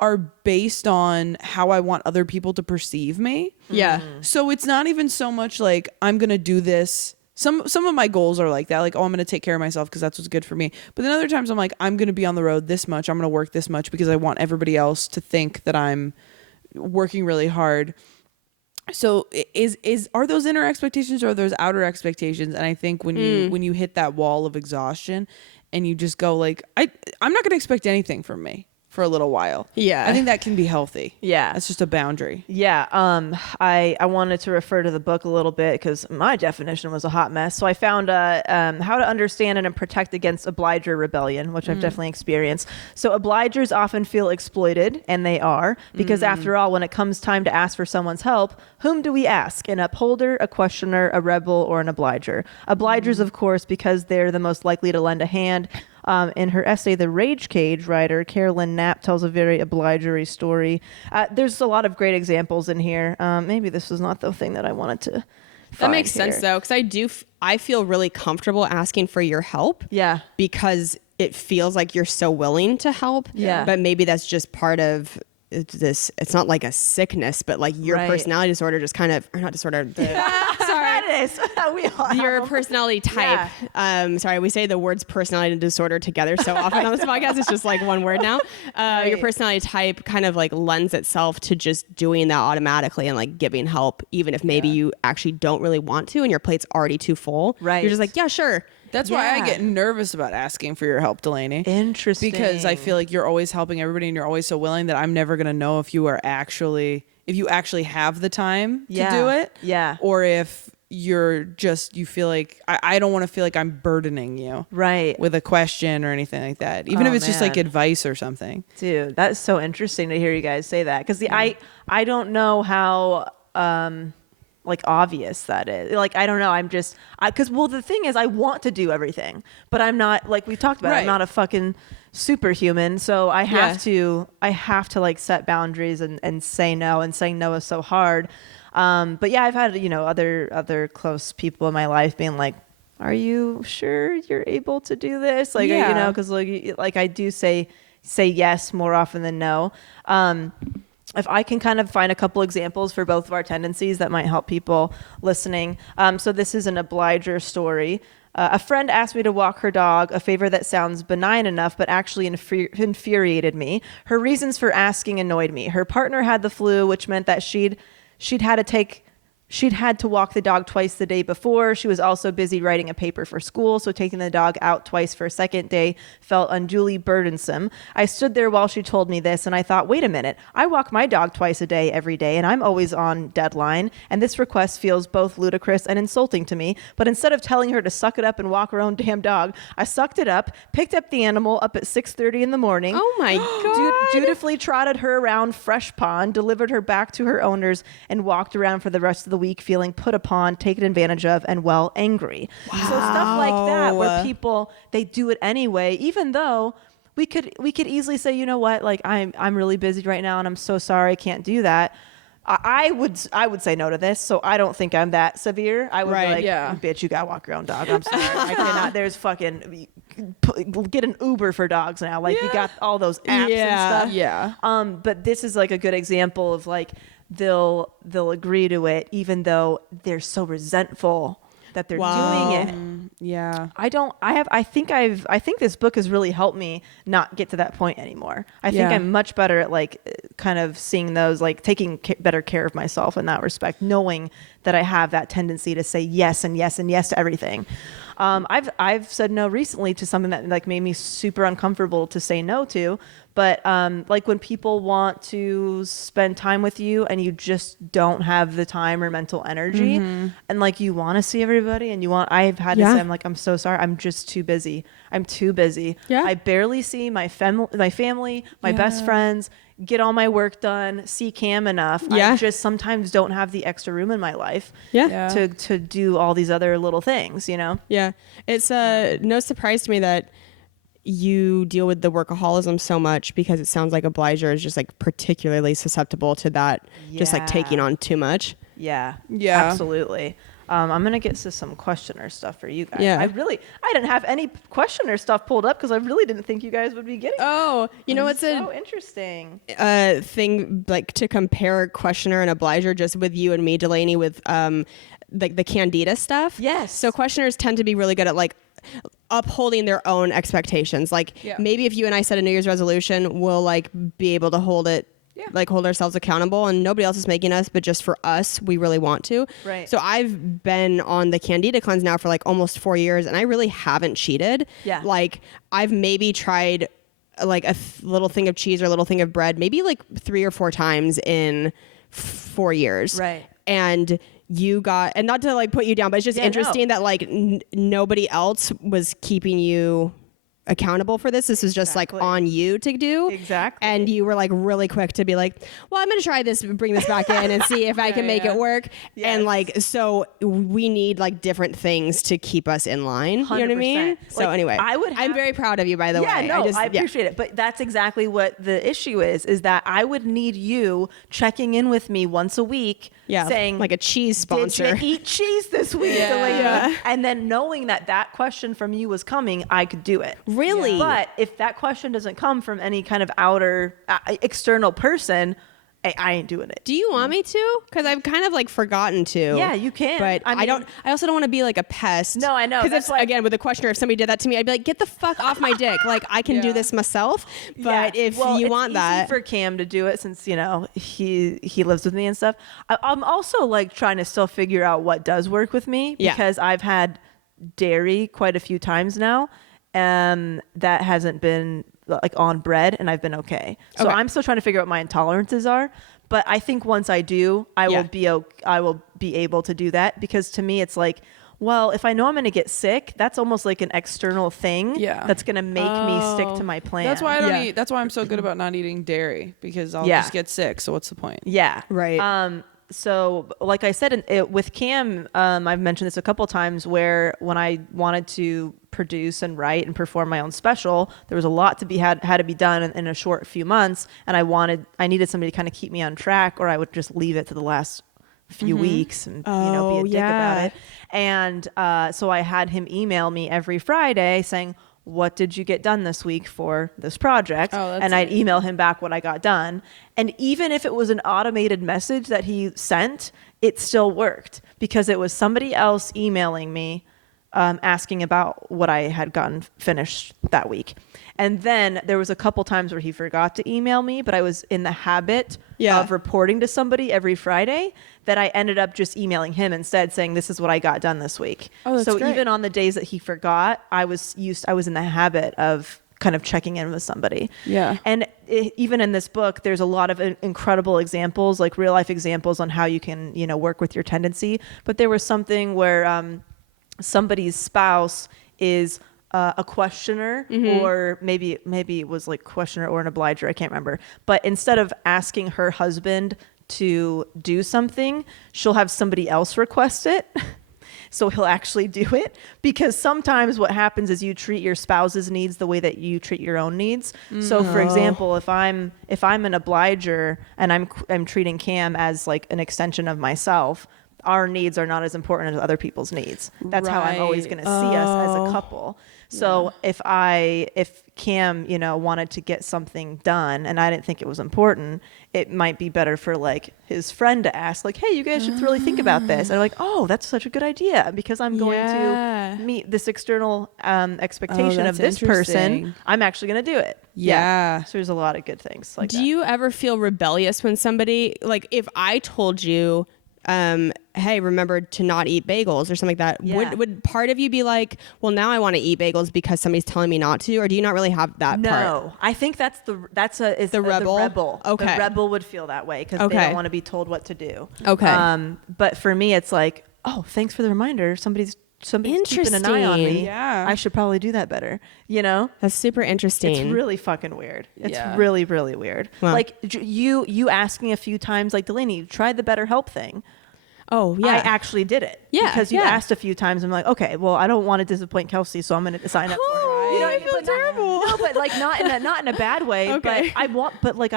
are based on how I want other people to perceive me. Yeah. So it's not even so much like I'm going to do this. Some of my goals are like that, like, oh, I'm going to take care of myself because that's what's good for me. But then other times I'm like, I'm going to be on the road this much. I'm going to work this much because I want everybody else to think that I'm working really hard. So are those inner expectations or are those outer expectations? And I think when you hit that wall of exhaustion and you just go like, I'm not going to expect anything from me for a little while. Yeah. I think that can be healthy. Yeah. That's just a boundary. Yeah. I wanted to refer to the book a little bit because my definition was a hot mess. So I found how to understand and protect against obliger rebellion, which I've definitely experienced. So obligers often feel exploited, and they are, because after all, when it comes time to ask for someone's help, whom do we ask? An upholder, a questioner, a rebel, or an obliger? Obligers, of course, because they're the most likely to lend a hand. In her essay, The Rage Cage, writer Carolyn Knapp tells a very obligery story. There's a lot of great examples in here. Maybe this was not the thing that I wanted That makes sense here. though, because I feel really comfortable asking for your help. Yeah. Because it feels like you're so willing to help. Yeah. But maybe that's just part of this. It's not like a sickness, but like your Right. personality disorder just kind of, or not disorder. Sorry, it is. We all have Your them. personality type. Sorry, we say the words personality disorder together so often on this podcast. It's just like one word now. Your personality type kind of like lends itself to just doing that automatically and like giving help, even if maybe you actually don't really want to and your plate's already too full. Right. You're just like, yeah, sure. That's why I get nervous about asking for your help, Delaney. Interesting. Because I feel like you're always helping everybody and you're always so willing that I'm never going to know if you actually have the time to do it. Yeah. Or if you feel like, I don't want to feel like I'm burdening you. Right. With a question or anything like that. Even if it's just like man. advice or something. Dude, that's so interesting to hear you guys say that. Because I don't know how like obvious that is. Like, I don't know. I'm just, because the thing is I want to do everything, but I'm not, like we talked about, I'm not a fucking superhuman. So I have to like set boundaries and say no, and saying no is so hard. But yeah, I've had, other close people in my life being like, are you sure you're able to do this? Like, because like I do say yes more often than no. If I can kind of find a couple examples for both of our tendencies that might help people listening. So this is an obliger story. A friend asked me to walk her dog, a favor that sounds benign enough, but actually infuriated me. Her reasons for asking annoyed me. Her partner had the flu, which meant that she'd had to walk the dog twice the day before. She was also busy writing a paper for school, so taking the dog out twice for a second day felt unduly burdensome. I stood there while she told me this, and I thought, wait a minute, I walk my dog twice a day every day, and I'm always on deadline, and this request feels both ludicrous and insulting to me. But instead of telling her to suck it up and walk her own damn dog, I sucked it up, picked up the animal up at 6:30 in the morning. Oh my God. Dutifully trotted her around Fresh Pond, delivered her back to her owners, and walked around for the rest of the week feeling put upon, taken advantage of, and angry. Wow. So stuff like that where people, they do it anyway, even though we could easily say, you know what, like I'm really busy right now and I'm so sorry I can't do that. I would say no to this, so I don't think I'm that severe. I would be like, bitch, you gotta walk your own dog. I'm sorry, I cannot. There's fucking get an Uber for dogs now. Like you got all those apps and stuff. Yeah. But this is like a good example of like they'll agree to it even though they're so resentful that they're doing it. Yeah. I think this book has really helped me not get to that point anymore. I think I'm much better at like kind of seeing those, like taking better care of myself in that respect, knowing that I have that tendency to say yes and yes and yes to everything. I've said no recently to something that like made me super uncomfortable to say no to. But like when people want to spend time with you and you just don't have the time or mental energy, and like you want to see everybody and I've had to say, I'm like, I'm so sorry, I'm just too busy. I'm too busy. Yeah. I barely see my family, my best friends, get all my work done, see Cam enough. I just sometimes don't have the extra room in my life to do all these other little things, Yeah. It's no surprise to me that you deal with the workaholism so much, because it sounds like Obliger is just like particularly susceptible to that, just like taking on too much. Yeah, absolutely. I'm going to get to some questioner stuff for you guys. Yeah. I didn't have any questioner stuff pulled up because I really didn't think you guys would be getting that. You know, it's so interesting thing like to compare questioner and Obliger just with you and me, Delaney, with like the Candida stuff. Yes. So questioners tend to be really good at like upholding their own expectations. Like maybe if you and I set a New Year's resolution, we'll like be able to hold it, like hold ourselves accountable, and nobody else is making us, but just for us, we really want to. Right. So I've been on the Candida cleanse now for like almost 4 years, and I really haven't cheated. Yeah. Like I've maybe tried like a little thing of cheese or a little thing of bread, maybe like 3 or 4 times in 4 years. Right. And you got, and not to like put you down, but it's just interesting that like nobody else was keeping you accountable for this. This was just like on you to do. Exactly. And you were like really quick to be like, well, I'm going to try this, bring this back in and see if I can make it work. Yes. And like, so we need like different things to keep us in line. 100%. You know what I mean? So Like, anyway, I'm very proud of you, by the way. I appreciate it. But that's exactly what the issue is that I would need you checking in with me once a week. Saying like a cheese sponsor. Did you eat cheese this week? And then knowing that question from you was coming, I could do it. Really? But if that question doesn't come from any kind of outer external person, I ain't doing it. Do you want me to? Because I've kind of like forgotten to. Yeah, you can. But I also don't want to be like a pest. No, I know. Because again, with the questioner, if somebody did that to me, I'd be like, get the fuck off my dick. Like, I can do this myself. But if you want that. It's easy for Cam to do it since, he lives with me and stuff. I'm also like trying to still figure out what does work with me because I've had dairy quite a few times now. That hasn't been like on bread and I've been okay. So I'm still trying to figure out what my intolerances are, but I think once I do, I will be able to do that because to me it's like, well, if I know I'm going to get sick, that's almost like an external thing that's going to make me stick to my plan. That's why I don't eat. That's why I'm so good about not eating dairy because I'll just get sick. So what's the point? Yeah. Right. So like I said, with Cam, I've mentioned this a couple times where when I wanted to produce and write and perform my own special, there was a lot to had to be done in a short few months. And I needed somebody to kind of keep me on track or I would just leave it to the last few weeks and, be a dick about it. And so I had him email me every Friday saying, what did you get done this week for this project? And I'd email him back what I got done. And even if it was an automated message that he sent, it still worked because it was somebody else emailing me asking about what I had gotten finished that week. And then there was a couple times where he forgot to email me, but I was in the habit of reporting to somebody every Friday that I ended up just emailing him instead saying, this is what I got done this week. So great. Even on the days that he forgot, I was in the habit of kind of checking in with somebody. Yeah. And even in this book, there's a lot of incredible examples, like real life examples on how you can, work with your tendency. But there was something where somebody's spouse is a questioner or maybe it was like questioner or an obliger. I can't remember. But instead of asking her husband to do something, she'll have somebody else request it. So he'll actually do it because sometimes what happens is you treat your spouse's needs the way that you treat your own needs. So for example, if I'm an obliger and I'm treating Cam as like an extension of myself, our needs are not as important as other people's needs. That's how I'm always going to see us as a couple. So if Cam, wanted to get something done and I didn't think it was important, it might be better for like his friend to ask like, hey, you guys should really think about this. And I'm like, oh, that's such a good idea because I'm going to meet this external expectation of this person. I'm actually going to do it. Yeah. So there's a lot of good things like that. Do you ever feel rebellious when somebody, like if I told you, hey, remember to not eat bagels or something like that. Yeah. Would part of you be like, well, now I want to eat bagels because somebody's telling me not to, or do you not really have that part? No, I think that's the rebel. The rebel. Okay. The rebel would feel that way because they don't want to be told what to do. Okay. But for me, it's like, oh, thanks for the reminder. Somebody's keeping an eye on me. Yeah. I should probably do that better. That's super interesting. It's really fucking weird. It's really, really weird. Wow. Like you asking a few times, like, Delaney, you tried the BetterHelp thing. Oh, yeah. I actually did it. Yeah. Because you asked a few times. I'm like, okay, well, I don't want to disappoint Kelsey, so I'm going to sign up for it. You know what I mean? I feel terrible. No, but like not in a bad way. Okay. But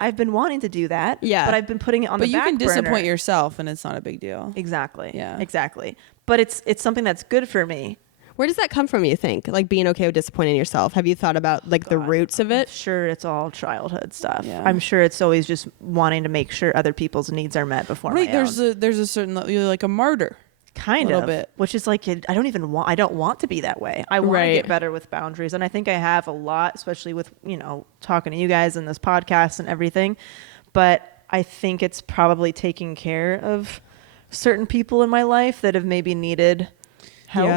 I've been wanting to do that. Yeah. But I've been putting it on the back burner. But you can disappoint yourself and it's not a big deal. Exactly. Yeah. Exactly. But it's something that's good for me. Where does that come from, you think? Like being okay with disappointing yourself? Have you thought about like the roots of it? Sure, it's all childhood stuff. Yeah. I'm sure it's always just wanting to make sure other people's needs are met before my own. There's a certain, you're like a martyr. Kind of, bit. Which is like, I don't want to be that way. I want to get better with boundaries. And I think I have a lot, especially with, talking to you guys and this podcast and everything. But I think it's probably taking care of certain people in my life that have maybe needed help.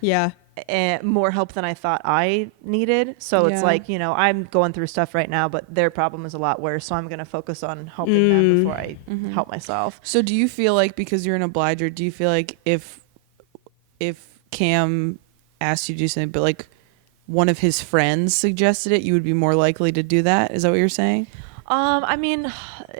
Yeah. And more help than I thought I needed. So it's like, I'm going through stuff right now, but their problem is a lot worse. So I'm going to focus on helping them before I help myself. So do you feel like, because you're an obliger, do you feel like if Cam asked you to do something, but like one of his friends suggested it, you would be more likely to do that? Is that what you're saying? I mean,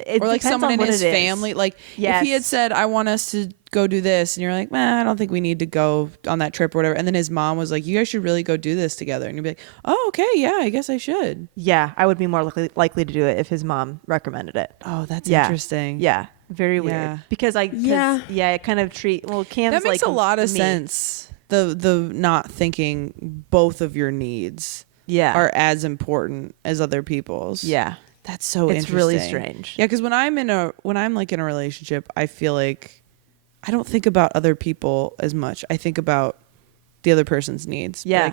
it Or like depends someone on in what his it is. family, like Yes. if he had said, I want us to go do this, and you're like, man, I don't think we need to go on that trip or whatever, and then his mom was like, you guys should really go do this together, and you'd be like, oh, okay, yeah, I guess I should. Yeah, I would be more likely to do it if his mom recommended it. Oh, that's Yeah. interesting. Yeah, very Yeah. weird. Because Yeah. it kind of Cam's That makes like a lot of me. sense. The not thinking both of your needs Yeah. are as important as other people's. Yeah. That's so It's interesting. really strange. Yeah, because when I'm like in a relationship, I feel like I don't think about other people as much. I think about the other person's needs. Yeah.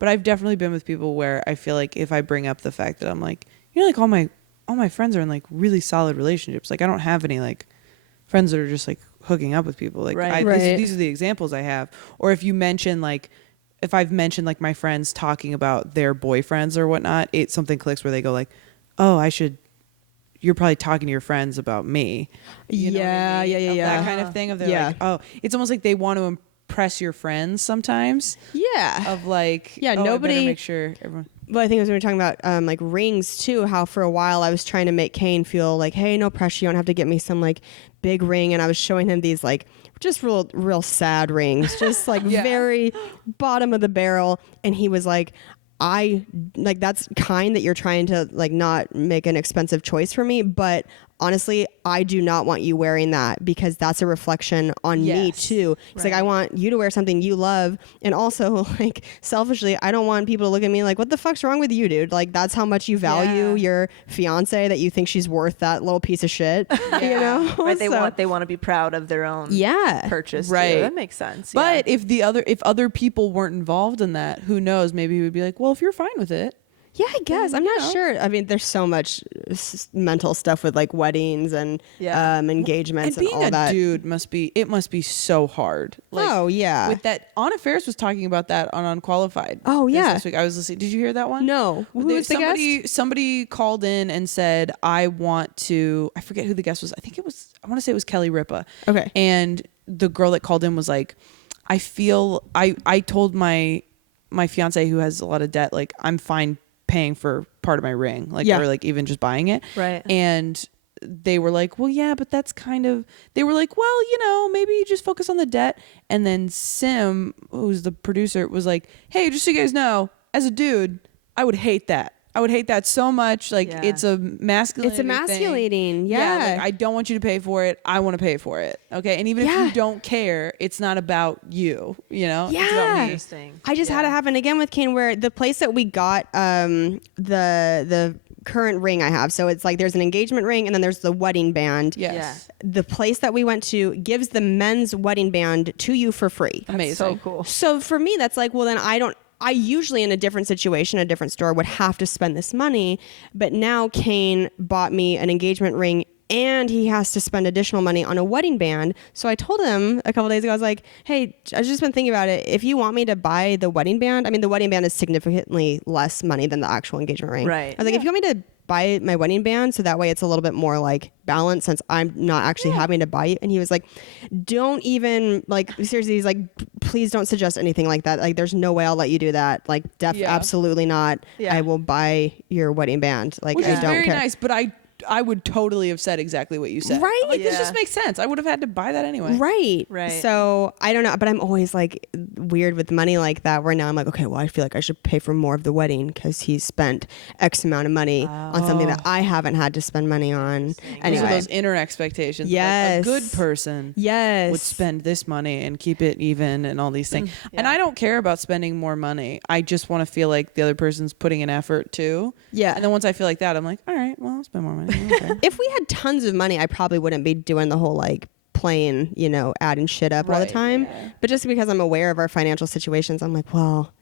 But I've definitely been with people where I feel like if I bring up the fact that I'm like, like all my friends are in like really solid relationships. Like I don't have any like friends that are just like hooking up with people. Like Right. these are the examples I have. Or if you mention like, if I've mentioned like my friends talking about their boyfriends or whatnot, something clicks where they go like, oh, you're probably talking to your friends about me. You know what I mean? Yeah. Of that kind of thing. Of they're Yeah. like, oh, it's almost like they want to impress your friends sometimes. Yeah. Of like, Yeah, oh, I better nobody- make sure everyone. Well, I think as we were talking about like rings too, how for a while I was trying to make Kane feel like, hey, no pressure, you don't have to get me some like big ring, and I was showing him these like just real sad rings, just like Yeah. very bottom of the barrel, and he was like, I like that's kind that you're trying to like not make an expensive choice for me, but honestly, I do not want you wearing that because that's a reflection on me Yes. too. It's like I want you to wear something you love, and also like selfishly, I don't want people to look at me like, what the fuck's wrong with you, dude? Like that's how much you value Yeah. your fiance, that you think she's worth that little piece of shit. You know? Right, they So- want to be proud of their own Yeah. purchase. Right. Too. That makes sense. But yeah. if other people weren't involved in that, who knows? Maybe he would be like, well, if you're fine with it. Yeah, I guess. I'm you not know. sure. I mean, there's so much mental stuff with like weddings and Yeah. engagements And and, being all a that. dude must be so hard. Like, Oh, yeah. With that, Anna Faris was talking about that on Unqualified. Oh, yeah. This week. I was listening. Did you hear that one? No. Who was the guest? Somebody called in and said, I forget who the guest was. I want to say it was Kelly Ripa. Okay. And the girl that called in was like, I told my fiance who has a lot of debt, like I'm fine paying for part of my ring, like, Yeah. or like even just buying it. Right. And they were like, well, yeah, but that's they were like, well, maybe you just focus on the debt. And then Sim, who's the producer, was like, hey, just so you guys know, as a dude, I would hate that. I would hate that so much. Like Yeah. it's a masculine. It's emasculating. Yeah. like, I don't want you to pay for it. I want to pay for it. Okay. And even if Yeah. you don't care, it's not about you, It's about Yeah. me. Interesting. I just had it happen again with Kane, where the place that we got the current ring I have. So it's like there's an engagement ring and then there's the wedding band. Yes. Yeah. The place that we went to gives the men's wedding band to you for free. Amazing. So cool. So for me, that's like, well, then I usually in a different situation, a different store would have to spend this money. But now Kane bought me an engagement ring and he has to spend additional money on a wedding band. So I told him a couple days ago, I was like, hey, I've just been thinking about it. If you want me to buy the wedding band, I mean, the wedding band is significantly less money than the actual engagement ring. Right. I was like, if you want me to buy my wedding band so that way it's a little bit more like balanced since I'm not actually having to buy it. And he was like, don't even like, seriously, he's like, please don't suggest anything like that. Like there's no way I'll let you do that. Like Yeah. absolutely not. Yeah. I will buy your wedding band. Like Which I is don't very care. nice, but I would totally have said exactly what you said. Right? I'm like, this Yeah. just makes sense. I would have had to buy that anyway. Right. Right. So I don't know, but I'm always like weird with money like that where now I'm like, okay, well, I feel like I should pay for more of the wedding because he spent X amount of money on something that I haven't had to spend money on. Those are Anyway. those inner expectations. Like, Yes. a good person Yes. would spend this money and keep it even and all these things. And I don't care about spending more money. I just want to feel like the other person's putting an effort too. Yeah. And then once I feel like that, I'm like, all right, well, I'll spend more money. Okay. If we had tons of money, I probably wouldn't be doing the whole like playing, adding shit up all the Right, time. yeah. But just because I'm aware of our financial situations, I'm like, well,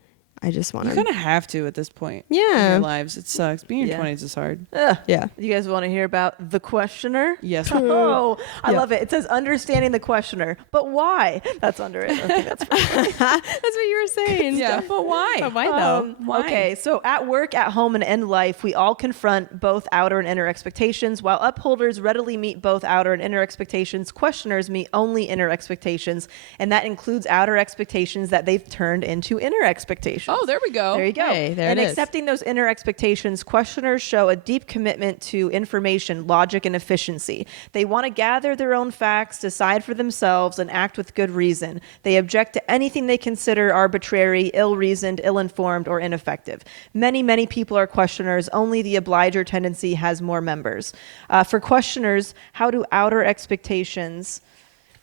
I just want You to. kind of have to at this point in Yeah. your lives. It sucks. Being in Yeah. your 20s is hard. Ugh. Yeah. You guys want to hear about the questioner? Yes. Oh, I Yeah. love it. It says understanding the questioner, but why? That's under it. I think that's That's what you were saying. Yeah, but why? But why though? Why? Okay, so at work, at home, and in life, we all confront both outer and inner expectations. While upholders readily meet both outer and inner expectations, questioners meet only inner expectations, and that includes outer expectations that they've turned into inner expectations. Oh, there we go. There you go. Hey, there and it is. accepting those inner expectations, questioners show a deep commitment to information, logic, and efficiency. They want to gather their own facts, decide for themselves, and act with good reason. They object to anything they consider arbitrary, ill-reasoned, ill-informed, or ineffective. Many, many people are questioners. Only the obliger tendency has more members. For questioners, how do outer expectations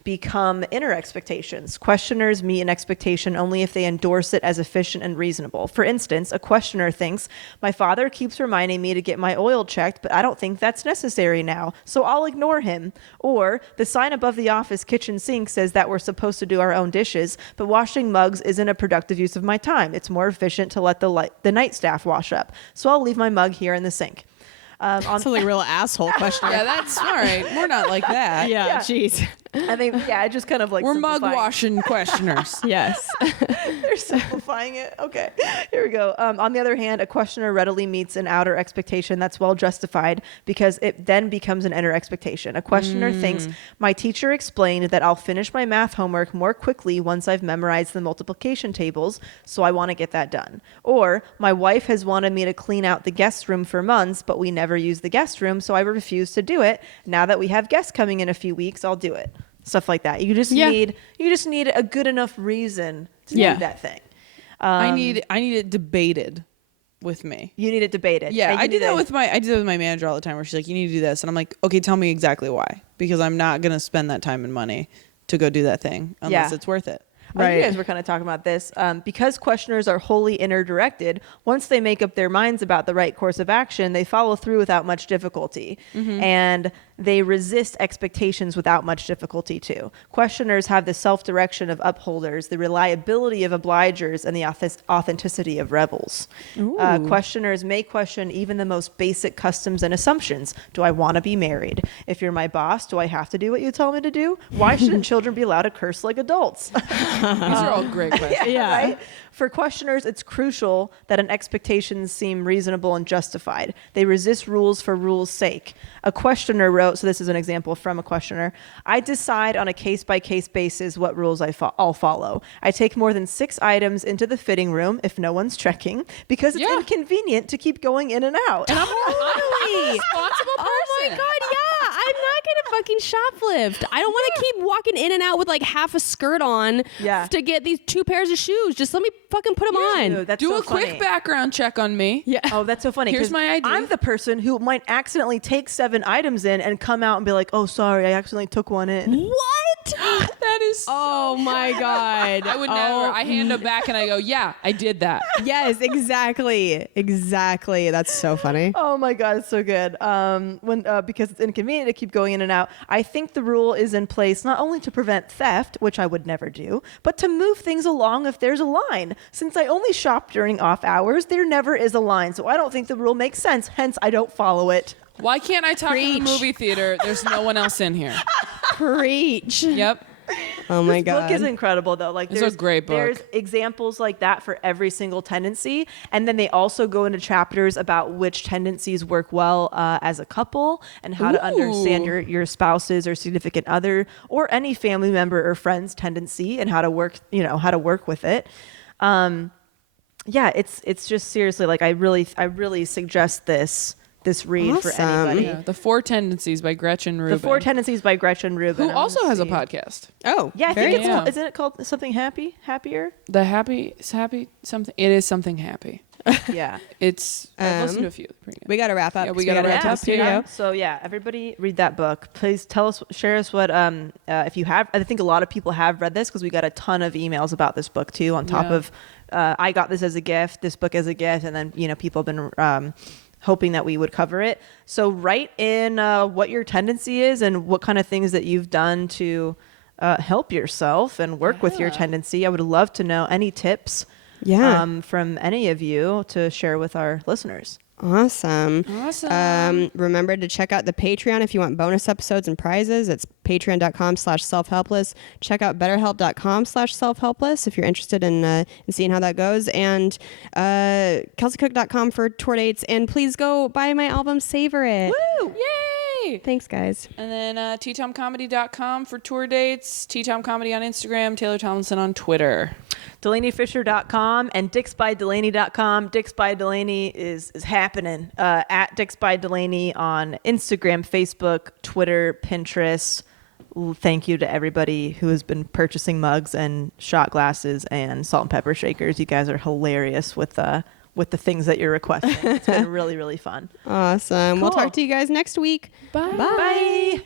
become inner expectations? Questioners meet an expectation only if they endorse it as efficient and reasonable. For instance, a questioner thinks, my father keeps reminding me to get my oil checked, but I don't think that's necessary now, so I'll ignore him. Or, the sign above the office kitchen sink says that we're supposed to do our own dishes, but washing mugs isn't a productive use of my time. It's more efficient to let the night staff wash up, so I'll leave my mug here in the sink. Sounds like a real asshole question. Yeah, that's all right. We're not like that. Yeah, jeez. I think, I just kind of like We're mug simplifying. washing questioners. Yes. They're simplifying it. Okay, here we go. On the other hand, a questioner readily meets an outer expectation that's well justified because it then becomes an inner expectation. A questioner thinks, my teacher explained that I'll finish my math homework more quickly once I've memorized the multiplication tables, so I want to get that done. Or, my wife has wanted me to clean out the guest room for months, but we never use the guest room, so I refuse to do it. Now that we have guests coming in a few weeks, I'll do it. Stuff like that. You just need a good enough reason to do that thing. I need it debated with me. You need it debated. Yeah, And you I do need that a- with my manager all the time, where she's like, you need to do this, and I'm like, okay, tell me exactly why, because I'm not gonna spend that time and money to go do that thing unless it's worth it. You guys were kind of talking about this. Because questioners are wholly inner directed, once they make up their minds about the right course of action, they follow through without much difficulty. And they resist expectations without much difficulty too. Questioners have the self-direction of upholders, the reliability of obligers, and the authenticity of rebels. Questioners may question even the most basic customs and assumptions. Do I want to be married? If you're my boss, do I have to do what you tell me to do? Why shouldn't children be allowed to curse like adults? These are all great questions. Yeah. Right? For questioners, it's crucial that an expectation seem reasonable and justified. They resist rules for rules' sake. A questioner wrote, so this is an example from a questioner, I decide on a case-by-case basis what rules I'll follow. I take more than 6 items into the fitting room if no one's checking because it's inconvenient to keep going in and out. And I'm a responsible person. Oh my God, yeah. I'm not going to fucking shoplift. I don't want to keep walking in and out with like half a skirt on to get these 2 pairs of shoes. Just let me fucking put them on. Dude, that's Do so a quick funny. background check on me. Yeah. Oh, that's so funny. Here's 'cause my ID. I'm the person who might accidentally take 7 items in and come out and be like, oh, sorry, I accidentally took one in. What? That is Oh my God. I would never. I hand them back and I go, yeah, I did that. Yes, exactly. Exactly. That's so funny. Oh my God, it's so good. Because it's inconvenient to keep going in and out. I think the rule is in place not only to prevent theft, which I would never do, but to move things along if there's a line. Since I only shop during off hours, there never is a line. So I don't think the rule makes sense. Hence, I don't follow it. Why can't I talk in Preach. the movie theater? There's no one else in here. Preach. Yep. Oh my This God. book is incredible, though. Like, It's a great book. There's examples like that for every single tendency, and then they also go into chapters about which tendencies work well as a couple, and how to understand your spouse's or significant other or any family member or friend's tendency, and how to work with it. It's just seriously like I really suggest this read for Awesome. anybody. Yeah. The Four Tendencies by Gretchen Rubin. The Four Tendencies by Gretchen Rubin. who also has a podcast. Oh, Yeah, I very think it's cool. isn't it called something happier? The happy something. It is something happy. Yeah. It's I've listened to a few. Pretty good. We got to wrap up. Yeah, 'cause we gotta gotta wrap to the up. studio. Yeah. So yeah, everybody read that book. Please share us what if you have. I think a lot of people have read this because we got a ton of emails about this book too. On top of, I got this as a gift, this book as a gift, and then people have been hoping that we would cover it. So write in what your tendency is and what kind of things that you've done to help yourself and work with your tendency. I would love to know any tips. Yeah. From any of you to share with our listeners. Awesome. Remember to check out the Patreon if you want bonus episodes and prizes. It's patreon.com/selfhelpless. Check out betterhelp.com/selfhelpless if you're interested in seeing how that goes. And kelseycook.com for tour dates. And please go buy my album, Savor It. Woo! Yay! Thanks, guys. And then ttomcomedy.com for tour dates. Ttom Comedy on Instagram. Taylor Tomlinson on Twitter. DelaneyFisher.com and DixByDelaney.com. Dix by Delaney is happening. At Dix by Delaney on Instagram, Facebook, Twitter, Pinterest. Thank you to everybody who has been purchasing mugs and shot glasses and salt and pepper shakers. You guys are hilarious with the things that you're requesting. It's been really, really fun. Awesome. We'll Cool. talk to you guys next week. Bye. Bye.